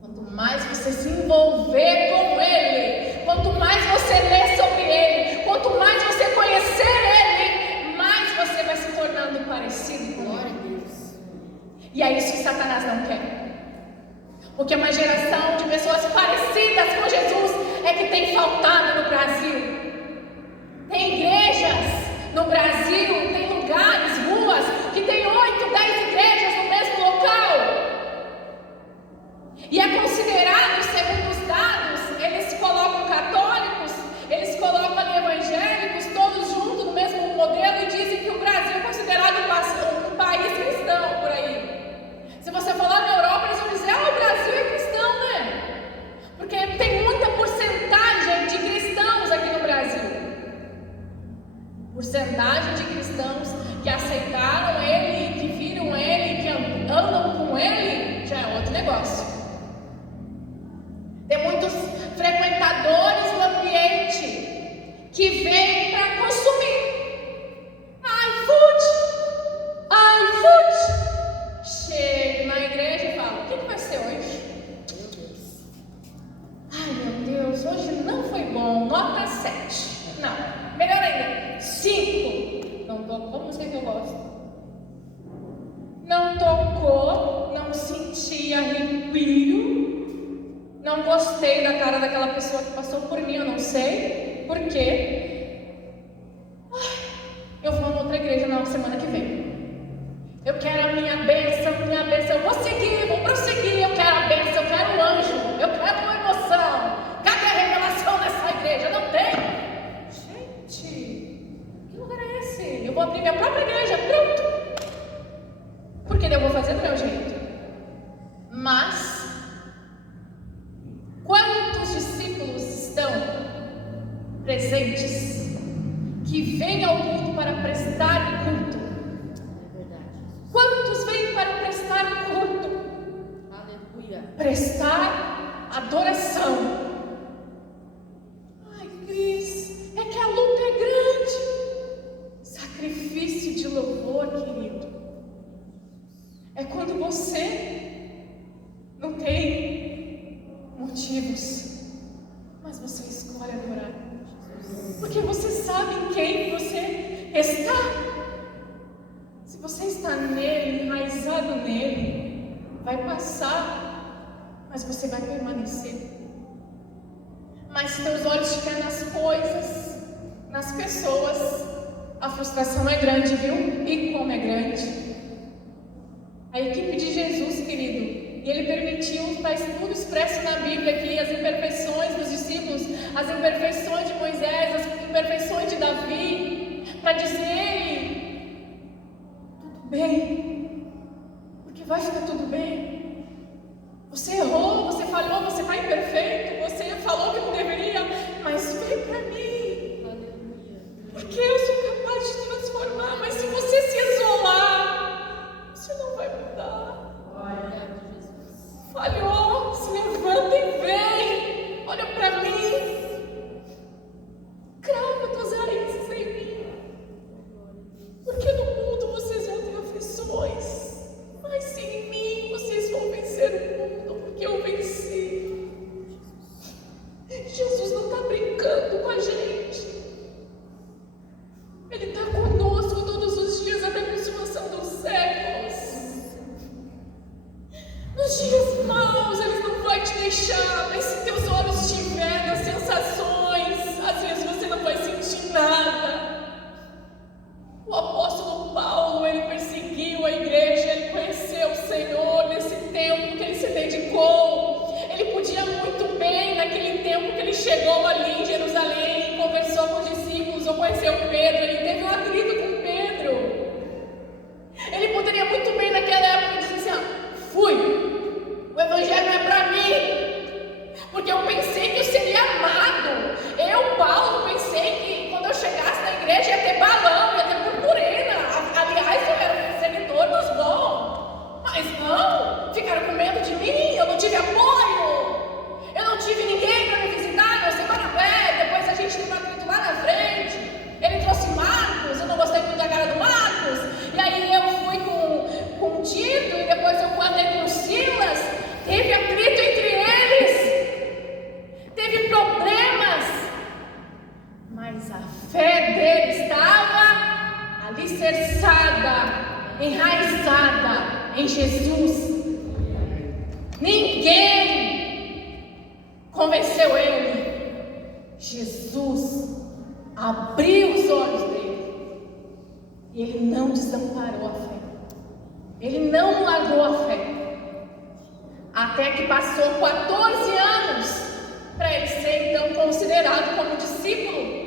Quanto mais você se envolver com ele, quanto mais você ler sobre ele, quanto mais você conhecer ele, mais você vai se tornando parecido com ele. E é isso que Satanás não quer. Porque uma geração de pessoas parecidas com Jesus é que tem faltado no Brasil. Tem igrejas no Brasil, tem lugares, ruas, que tem 8, 10 igrejas no mesmo local. E é considerado, segundo os dados, eles colocam católicos, eles colocam ali evangélicos, todos juntos no mesmo modelo e dizem que o Brasil é considerado um país cristão por aí. Se você for lá na Europa, eles vão dizer, o Brasil é cristão, né? Porque tem que vem para consumir. iFood. Chego na igreja e falo: o que vai ser hoje? Meu Deus. Ai, meu Deus, hoje não foi bom. Nota 7. Não, melhor ainda, 5. Não tocou a música que eu gosto. Não tocou, não senti arrepio. Não gostei da cara daquela pessoa que passou por mim, eu não sei por quê. Eu vou na outra igreja na semana que vem. Eu quero a minha bênção, eu vou seguir, vou prosseguir, eu quero a bênção, eu quero um anjo, eu quero uma emoção. Cadê a revelação dessa igreja? Não tem. Gente, que lugar é esse? Eu vou abrir minha própria igreja, pronto. Porque eu vou fazer do meu jeito. Mas, quantos discípulos estão presentes que vêm ao culto para prestar culto? Quantos vêm para prestar culto? Aleluia. Prestar adoração. Ai, Cris, é que a luta é grande. Sacrifício de louvor, querido. É quando você não tem motivos, mas você escolhe adorar. Porque você sabe em quem você está. Se você está nele, enraizado nele, vai passar, mas você vai permanecer. Mas se teus olhos estiverem nas coisas, nas pessoas, a frustração é grande, viu? E como é grande. A equipe de Jesus, querido, e ele permitiu, está tudo expresso na Bíblia aqui, as imperfeições dos discípulos, as imperfeições de Moisés, as imperfeições de Davi, para dizer: tudo bem, porque vai ficar tudo bem. Você errou, você falhou, você está imperfeito, você falou que não deveria, mas vem para mim. Aleluia. Porque eu sou capaz de transformar, mas se você se isolar, você não vai mudar. Glória a Jesus. Falhou, se levanta e vem. Olha para mim. Crava tuas raízes em mim. Porque no mundo vocês vão ter aflições, mas se em mim vocês vão vencer o mundo, porque eu venci. Jesus não está brincando com a gente. Ele está conosco todos os dias até a consumação dos séculos. Nos dias maus Ele não vai te deixar, mas se teus olhos estiverem nas sensações, às vezes você não vai sentir nada. O apóstolo Paulo, ele perseguiu a igreja, ele conheceu o Senhor nesse tempo que ele se dedicou. Ele podia muito bem, naquele tempo que ele chegou ali em Jerusalém, conversou com os discípulos, ou conheceu Pedro, ele teve um atrito com Pedro. Ele poderia muito bem naquela época dizer assim: fui, o evangelho não é para mim, porque eu pensei que eu seria amado. Eu, Paulo, pensei que quando eu chegasse na igreja ia ter balão, ia ter purpurina. Aliás, eu era um perseguidor dos bons. Mas não, ficaram com medo de mim, eu não tive apoio. Eu não tive ninguém para me visitar, não sei Barnabé. Depois a gente teve um atrito lá na frente. Ele trouxe Marcos, eu não gostei muito da cara do Marcos. E aí eu fui com Tito, e depois eu andei com Silas. Teve atrito entre eles. Teve problemas. Mas a fé dele estava alicerçada, enraizada em Jesus. Ninguém convenceu ele. Jesus abriu os olhos dele. E ele não desamparou a fé. Ele não largou a fé. Até que passou 14 anos para ele ser então considerado como discípulo.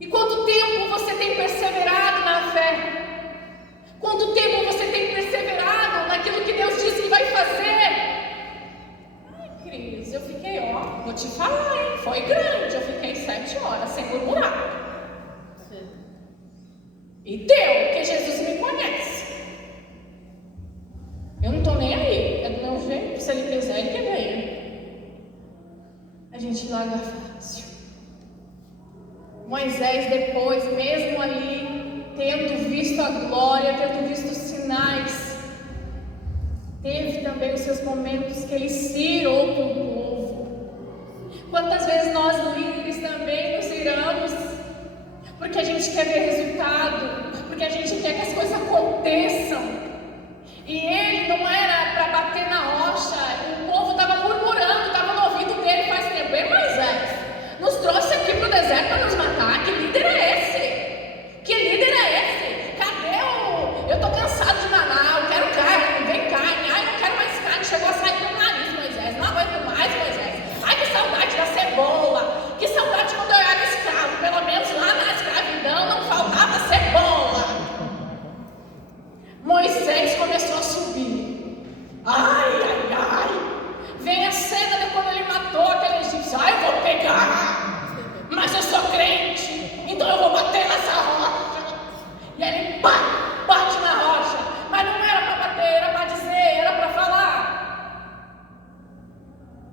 E quanto tempo você tem perseverado na fé? Quanto tempo você tem perseverado naquilo que Deus disse que vai fazer? Ai, Cris, eu fiquei, vou te falar, hein? Foi grande, eu fiquei 7 horas sem murmurar. E deu, porque Jesus me conhece. Eu não estou nem aí, é do meu jeito, se Ele quiser, Ele que venha. A gente larga fácil. Moisés depois, mesmo ali, tendo visto a glória, tendo visto os sinais, teve também os seus momentos que ele se irou com o povo. Quantas vezes nós líderes também nos iramos, porque a gente quer ver resultado, porque a gente quer que as coisas aconteçam. E ele não era para bater na rocha, o povo estava murmurando, estava no ouvido dele faz tempo. Ei, Moisés, nos trouxe aqui para o deserto para nos matar, que líder é esse? Que líder é esse? Cadê o... Eu estou cansado de maná, eu quero carne, vem carne, ai, não quero mais carne, chegou a sair pelo nariz, Moisés, não aguento mais, Moisés. Ai, que saudade da cebola, que saudade quando eu era escravo, pelo menos lá na escravidão não faltava cebola. Moisés começou a subir. Ai, ai, ai. Vem a cena de quando ele matou aquele egípcio. Ai, eu vou pegar. Mas eu sou crente, então eu vou bater nessa rocha. E ele bate na rocha. Mas não era para bater, era para dizer, era para falar.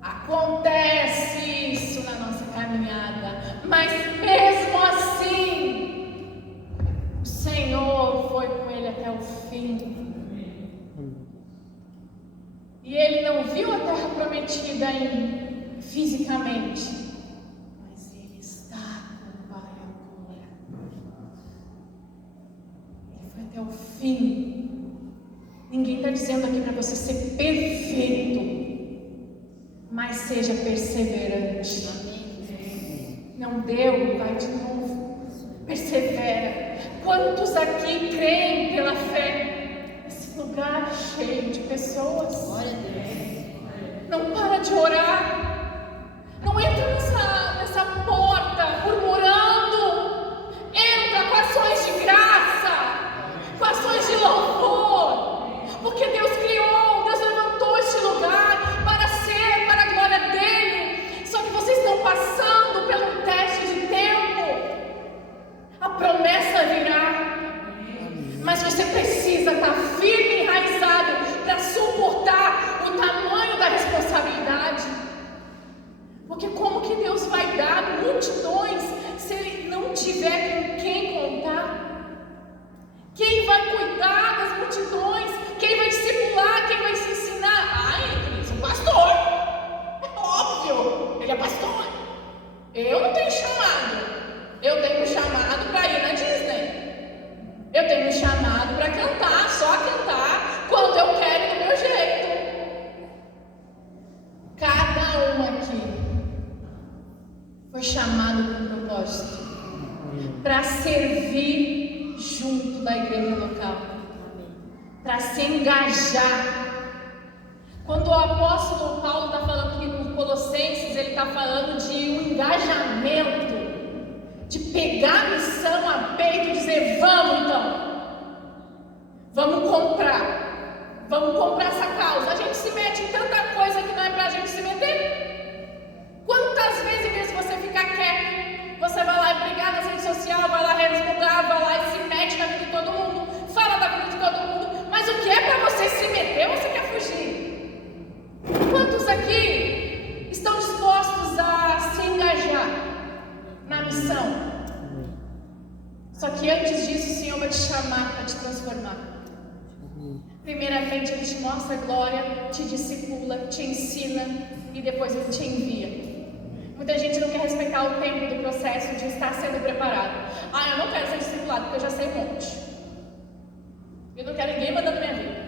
Acontece isso na nossa caminhada. Mas mesmo assim, o Senhor foi com ele até o fim. E ele não viu a terra prometida ainda, fisicamente, mas ele está com o Pai agora. Ele foi até o fim. Ninguém está dizendo aqui para você ser perfeito, mas seja perseverante. Não deu, vai de novo. Persevera. Quantos aqui creem pela fé? Esse lugar cheio de pessoas. Glória a Deus. Não para de orar. Não entra nessa porta murmurando. Entra com ações de graça, com ações de louvor. Porque Deus criou, Deus levantou este lugar para ser para a glória dele. Só que vocês estão passando pelo teste de tempo. A promessa virá. Mas você precisa estar firme e enraizado para suportar o tamanho da responsabilidade. Porque como que Deus vai dar multidões se Ele não tiver com quem contar? Quem vai cuidar das multidões? Quem vai discipular? Quem vai se ensinar? Ai, Cris, o pastor. É óbvio, ele é pastor. Eu não tenho chamado. Eu tenho um chamado para ir na Disney. Eu tenho um chamado para cantar, só cantar quando eu quero do meu jeito. Cada um aqui foi chamado com um propósito para servir junto da igreja local, para se engajar. Quando o apóstolo Paulo está falando aqui com os Colossenses, ele está falando de um engajamento, de pegar a missão a peito e dizer, vamos então, vamos comprar essa causa. A gente se mete em tanta coisa que não é para a gente se meter. Quantas vezes, em vez de você ficar quieto, você vai lá e brigar nas redes sociais, vai lá resmungar, vai lá e se mete na vida de todo mundo, fala da vida de todo mundo, mas o que é para você se meter, você quer fugir. Quantos aqui estão dispostos a se engajar na missão? Só que antes disso, o Senhor vai te chamar para te transformar. Primeiramente, Ele te mostra a glória, te discipula, te ensina e depois Ele te envia. Muita gente não quer respeitar o tempo do processo de estar sendo preparado. Ah, eu não quero ser discipulado porque eu já sei um monte. Eu não quero ninguém mandando minha vida.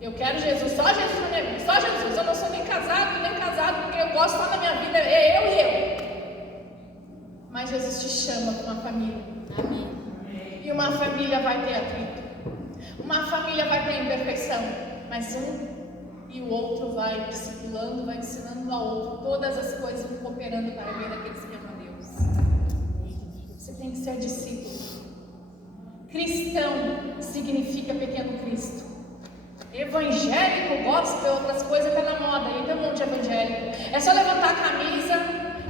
Eu quero Jesus, só Jesus na minha vida, só Jesus. Eu não sou nem casado, porque eu gosto só na minha vida, é eu e eu. Mas Jesus te chama para uma família. Amém. E uma família vai ter atrito. Uma família vai ter imperfeição. Mas um e o outro vai discipulando, vai ensinando ao outro. Todas as coisas vão cooperando para o bem daqueles que amam a Deus. Você tem que ser discípulo. Cristão significa pequeno Cristo. Evangélico, gospel, outras coisas está na moda. Aí tem um monte de evangélico. É só levantar a camisa,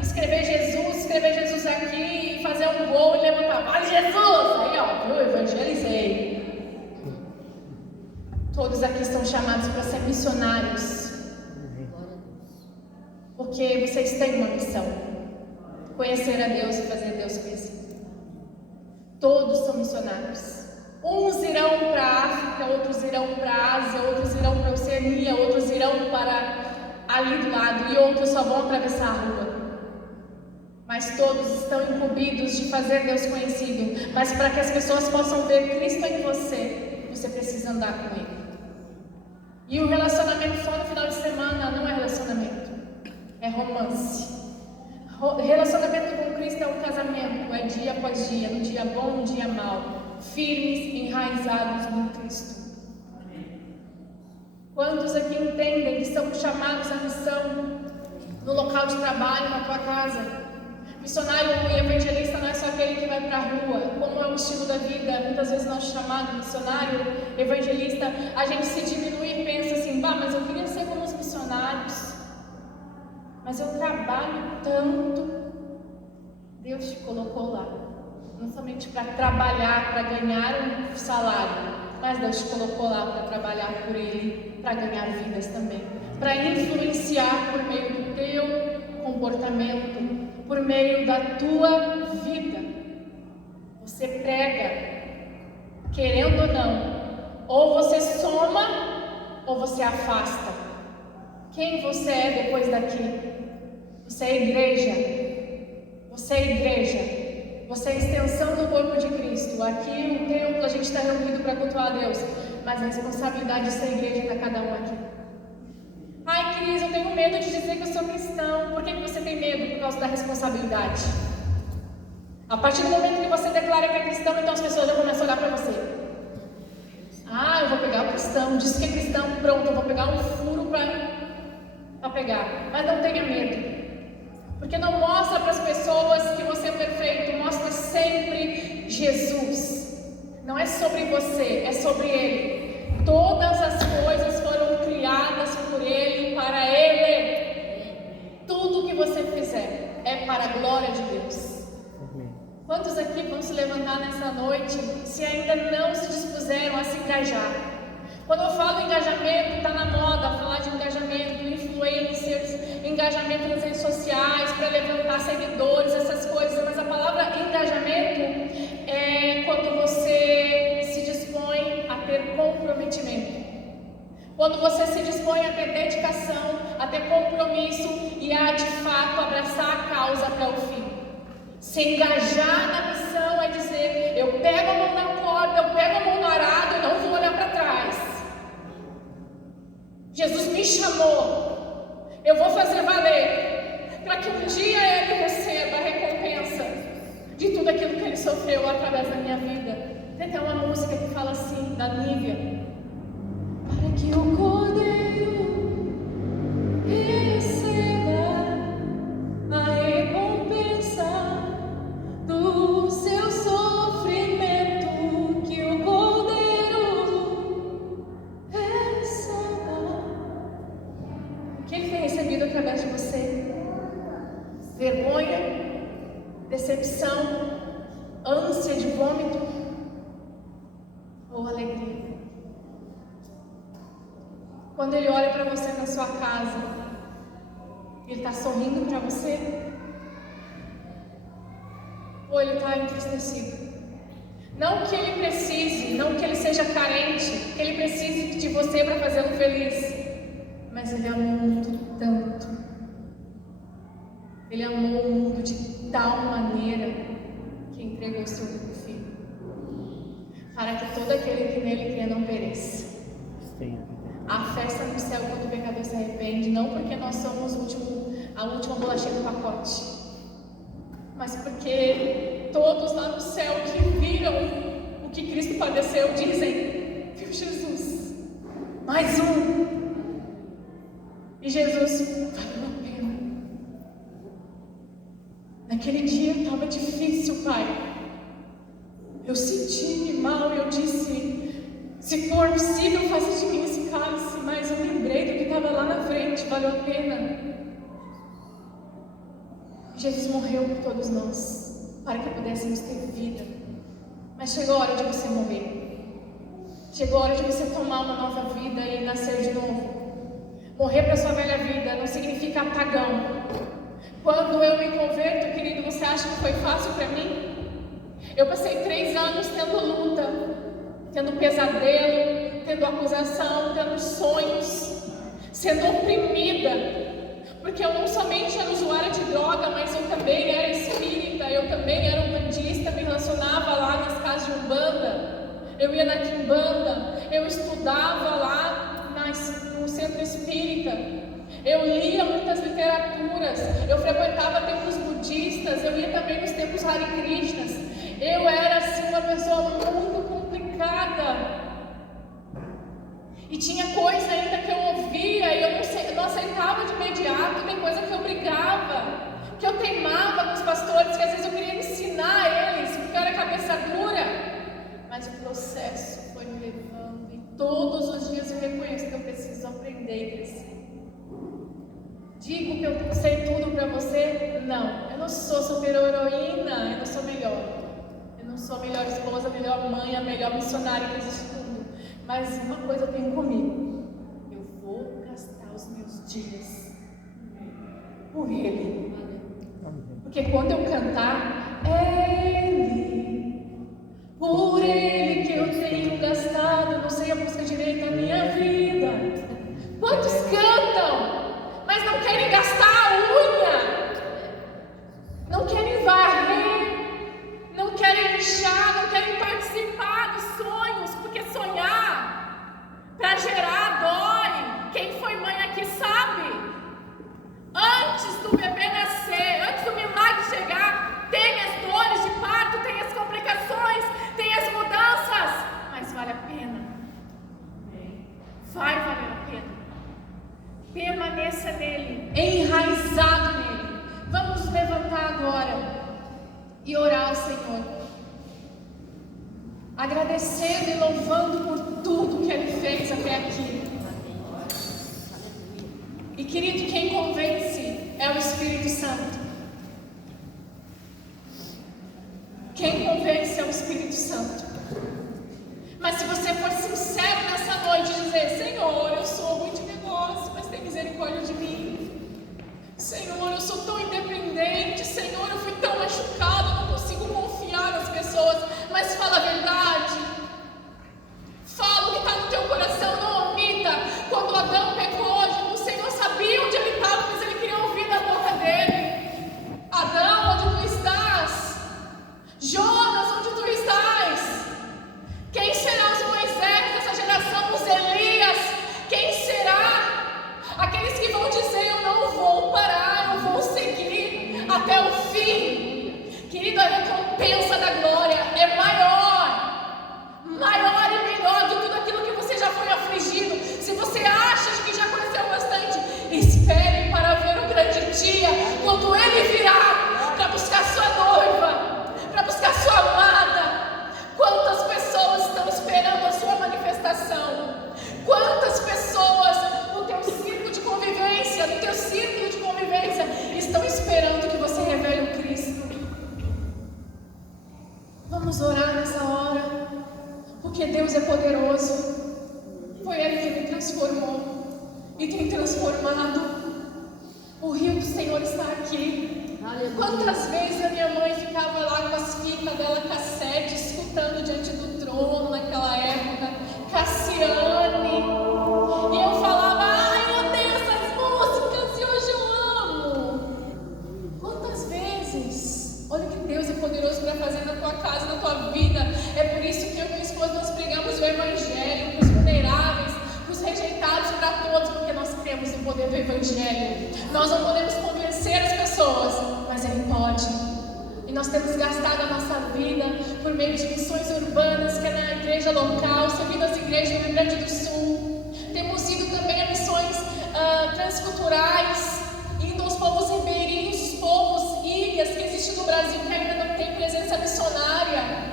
escrever Jesus aqui e fazer um gol e levantar. Vale Jesus! Aí ó, eu evangelizei. Todos aqui estão chamados para ser missionários. Porque vocês têm uma missão. conhecer a Deus e fazer Deus conhecido. Todos são missionários. Uns irão para a África, outros irão para a Ásia, outros irão para a Oceania, outros irão para ali do lado e outros só vão atravessar a rua. Mas todos estão incumbidos de fazer Deus conhecido. Mas para que as pessoas possam ver Cristo em você, você precisa andar com Ele. E o relacionamento só no final de semana não é relacionamento, é romance. Relacionamento com Cristo é um casamento, é dia após dia, no dia bom, no dia mau, firmes, enraizados no Cristo. Quantos aqui entendem que são chamados à missão no local de trabalho, na tua casa? Missionário e evangelista não é só aquele que vai para a rua, como é o estilo da vida. Muitas vezes nós chamamos missionário, evangelista, a gente se diminui e pensa assim, mas eu queria ser como os missionários, mas eu trabalho tanto. Deus te colocou lá, não somente para trabalhar, para ganhar um salário, mas Deus te colocou lá para trabalhar por Ele, para ganhar vidas também, para influenciar por meio do teu comportamento, por meio da tua vida. Você prega, querendo ou não, ou você soma ou você afasta. Quem você é depois daqui? Você é igreja. Você é igreja. Você é a extensão do corpo de Cristo. Aqui no templo a gente está reunido para cultuar a Deus, mas a responsabilidade de ser igreja para cada um aqui. Ai, Cris, eu tenho medo de dizer que eu sou cristão. Por que você tem medo? Por causa da responsabilidade. A partir do momento que você declara que é cristão, então as pessoas já começam a olhar para você. Eu vou pegar o cristão, disse que é cristão, pronto, eu vou pegar um furo para pegar. Mas não tenha medo. Porque não mostra para as pessoas que você é perfeito, mostra sempre Jesus. Não é sobre você, é sobre Ele. Todas as coisas foram criadas por Ele, para Ele. Tudo que você fizer é para a glória de Deus. Quantos aqui vão se levantar nessa noite se ainda não se dispuseram a se engajar? Quando eu falo engajamento, está na moda falar de engajamento, influencers, engajamento nas redes sociais, para levantar seguidores, essas coisas. Mas a palavra engajamento é quando você se dispõe a ter comprometimento. Quando você se dispõe a ter dedicação, a ter compromisso e a de fato abraçar a causa até o fim. Se engajar na missão é dizer, eu pego a mão na corda, eu pego a mão no arado e não vou olhar para trás. Jesus me chamou, eu vou fazer valer, para que um dia Ele receba a recompensa de tudo aquilo que Ele sofreu através da minha vida. Tem até uma música que fala assim, da Nívia. Para que o Cordeiro receba a recompensa do seu sofrimento, que o Cordeiro receba o que Ele tem recebido através de você: vergonha, decepção, ânsia de vômito ou alegria. Quando Ele olha para você na sua casa, Ele está sorrindo para você? Ou Ele está entristecido? Não que Ele precise, não que Ele seja carente, que Ele precise de você para fazê-lo feliz, mas Ele amou o mundo tanto, Ele amou o mundo de tal maneira que entregou o seu único Filho, para que todo aquele que nele crê não pereça. A festa no céu quando o pecador se arrepende, não porque nós somos a última bolachinha do pacote, mas porque todos lá no céu que viram o que Cristo padeceu dizem, viu Jesus, mais um. E Jesus, valeu a pena. Naquele dia estava difícil, Pai. Eu senti-me mal e eu disse, se for possível, faça de mim esse cálice, mas eu lembrei do que estava lá na frente, valeu a pena. Jesus morreu por todos nós, para que pudéssemos ter vida. Mas chegou a hora de você morrer. Chegou a hora de você tomar uma nova vida e nascer de novo. Morrer para a sua velha vida não significa apagão. Quando eu me converto, querido, você acha que foi fácil para mim? Eu passei 3 anos tendo luta, tendo pesadelo, tendo acusação, tendo sonhos, sendo oprimida, porque eu não somente era usuária de droga, mas eu também era espírita, eu também era umbandista, me relacionava lá nas casas de umbanda, eu ia na quimbanda, eu estudava lá no centro espírita, eu lia muitas literaturas, eu frequentava templos budistas, eu ia também nos templos Hare Krishnas. Eu era assim uma pessoa muito complicada. E tinha coisa ainda que eu ouvia e eu não aceitava de imediato. Tem coisa que eu brigava, que eu teimava com os pastores, que às vezes eu queria ensinar eles, porque eu era cabeça dura. Mas o processo foi me levando e todos os dias eu reconheço que eu preciso aprender e crescer. Digo que eu sei tudo para você? Não, eu não sou super heroína, eu não sou melhor. Eu não sou a melhor esposa, a melhor mãe, a melhor missionária que existe no mundo. Mas uma coisa eu tenho comigo: eu vou gastar os meus dias por Ele. Porque quando eu cantar, é Ele, por Ele que eu tenho gastado, não sei a música direito da minha vida. Quantos cantam, mas não querem gastar a unha, não querem varrer, não querem inchar, não querem participar dos sonhos, porque sonhar para gerar dói. Quem foi mãe aqui sabe. Antes do bebê nascer, antes do milagre chegar, tem as dores de parto, tem as complicações, tem as mudanças, mas vale a pena. Vai valer a pena. Permaneça nele, enraizado nele. Vamos nos levantar agora e orar ao Senhor, agradecendo e louvando por tudo que Ele fez até aqui. E querido, quem convence é o Espírito Santo. Quem convence é o Espírito Santo. Mas se você for sincero nessa noite e dizer: Senhor, eu sou ruim de negócio, mas tem misericórdia de mim. Senhor, eu sou tão independente. Senhor, eu fui tão machucado, não consigo confiar nas pessoas. Mas fala a verdade. Fala o que está no teu coração, não omita. Quando Adão pecou, o Senhor sabia onde ele estava, mas ele queria ouvir da boca dele. Adão, onde tu estás? Jonas, onde tu estás? Quem será os Moisés dessa geração, os Elias? Quem será? Aqueles que vão dizer: eu não vou parar, eu vou seguir até o fim. Querido, a recompensa da glória é maior e melhor de tudo aquilo que você já foi afligido. Se você acha que já conheceu bastante, espere para ver o grande dia, quando Ele virá para buscar sua noiva, para buscar sua amada. Quantas pessoas estão esperando a sua manifestação? Quantas pessoas no teu círculo de convivência, estão esperando que você revele o Cristo? Vamos orar nessa hora, porque Deus é poderoso. Foi Ele que me transformou e tem transformado. O rio do Senhor está aqui. Aleluia. Quantas vezes a minha mãe ficava lá com as fitas dela cassete, escutando diante do trono naquela época, Cassiane, e eu falava: ai, eu odeio essas músicas e hoje eu amo. Quantas vezes? Olha que Deus é poderoso para fazer na tua casa, na tua vida. É por isso que eu e minha esposa nós pregamos o Evangelho para os vulneráveis, para os rejeitados, para todos, porque nós cremos no poder do Evangelho. Nós não podemos convencer as pessoas, mas Ele pode. E nós temos gastado a nossa vida por meio de missões urbanas, que é na igreja local, servindo as igrejas do Rio Grande do Sul. Temos ido também a missões transculturais, indo aos povos ribeirinhos, os povos ilhas que existem no Brasil, que ainda não tem presença missionária.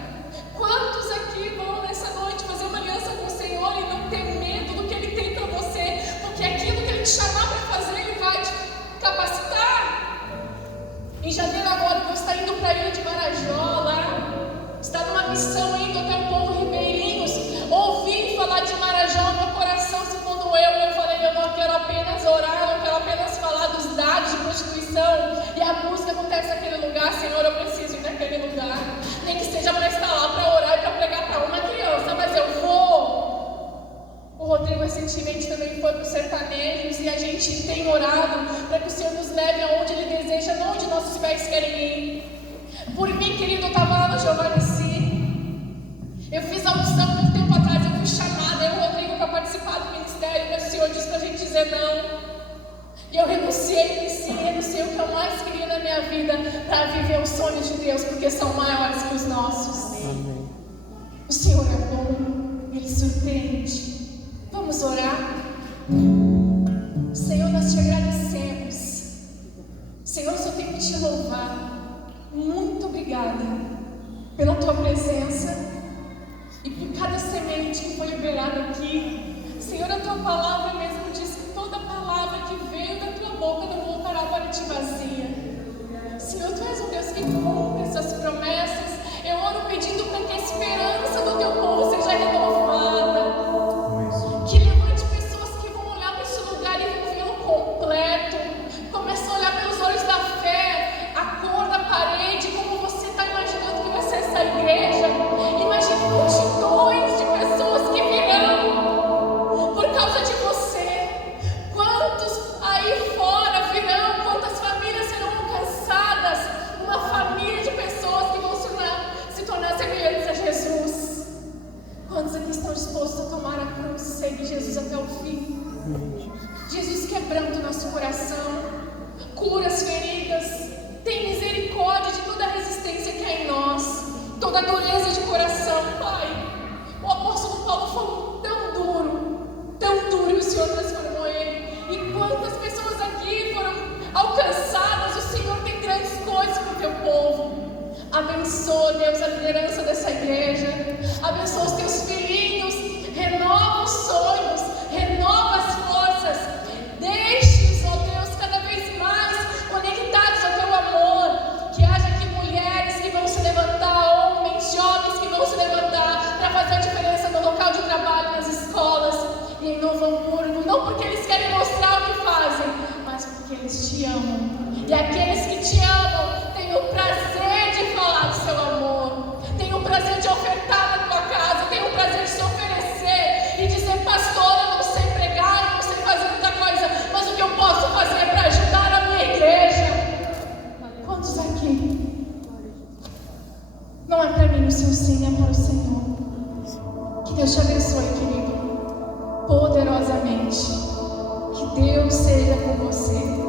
Quantos aqui vão nessa noite fazer uma aliança com o Senhor e não ter medo do que Ele tem para você? Porque aquilo que Ele te chamar para fazer, Ele vai te capacitar. Em janeiro agora, Deus está indo para a ilha de Marajó, lá, está numa missão indo até o povo ribeirinhos. Ouvi falar de Marajó, meu coração se condoeu. Eu falei: eu não quero apenas orar, eu não quero apenas falar dos dados de prostituição, Senhor, eu preciso ir naquele lugar. Nem que seja para estar lá, para orar e para pregar para uma criança, mas eu vou. O Rodrigo recentemente também foi para os sertanejos e a gente tem orado para que o Senhor nos leve aonde Ele deseja, não onde nossos pés querem ir. Por mim, querido, eu estava lá no Giovannici. Eu fiz a opção muito tempo atrás, eu fui chamada, eu e o Rodrigo, para participar do ministério, mas o Senhor disse para a gente dizer não. E eu renunciei o que eu mais queria na minha vida para viver os sonhos de Deus, porque são maiores que os nossos. Amém. O Senhor é bom, Ele surpreende. Vamos orar? Senhor, nós te agradecemos. Senhor, eu só tenho que te louvar. Muito obrigada pela tua presença e por cada semente que foi liberada aqui. Senhor, a tua palavra mesmo diz que toda palavra que veio da tua boca não voltará para ti vazia. Senhor, tu és um Deus que cumpre suas promessas. Eu oro pedindo para que a esperança do teu povo seja renovada. Que levante pessoas que vão olhar para esse lugar e vão vê-lo completo. Começa a olhar pelos olhos da fé, a cor da parede, como você está imaginando que vai ser essa igreja. Imagine multidões de pessoas que virão por causa de você. Quantos aí fora virão, quantas famílias serão alcançadas. Uma família de pessoas que vão se tornar semelhantes a Jesus. Quantos aqui estão dispostos a tomar a cruz e seguir Jesus até o fim? Jesus, quebrando o nosso coração, cura as feridas, tem misericórdia de toda a resistência que há em nós, toda a dureza de coração, Pai. O apóstolo Paulo falou tão duro, e o Senhor transformou ele. E quantas pessoas aqui foram alcançadas, o Senhor tem grandes coisas para o teu povo. Abençoa, Deus, a liderança dessa igreja, abençoa os teus filhinhos, renova os sonhos, renova as forças, deixe-os, ó Deus, cada vez mais conectados ao teu amor. Que haja aqui mulheres que vão se levantar, homens, jovens que vão se levantar para fazer a diferença no local de trabalho, nas escolas e em Novo Hamburgo, não porque eles querem mostrar o que fazem, mas porque eles te amam. E aqueles que te amam têm o prazer de falar do seu amor, têm o prazer de ofertar na tua casa, têm o prazer de se oferecer e dizer: pastor, eu não sei pregar, eu não sei fazer muita coisa, mas o que eu posso fazer é para ajudar a minha igreja. Quantos aqui? Não é para mim o seu sim, é para o Senhor. Que Deus te abençoe, querido, poderosamente. Que Deus seja com você.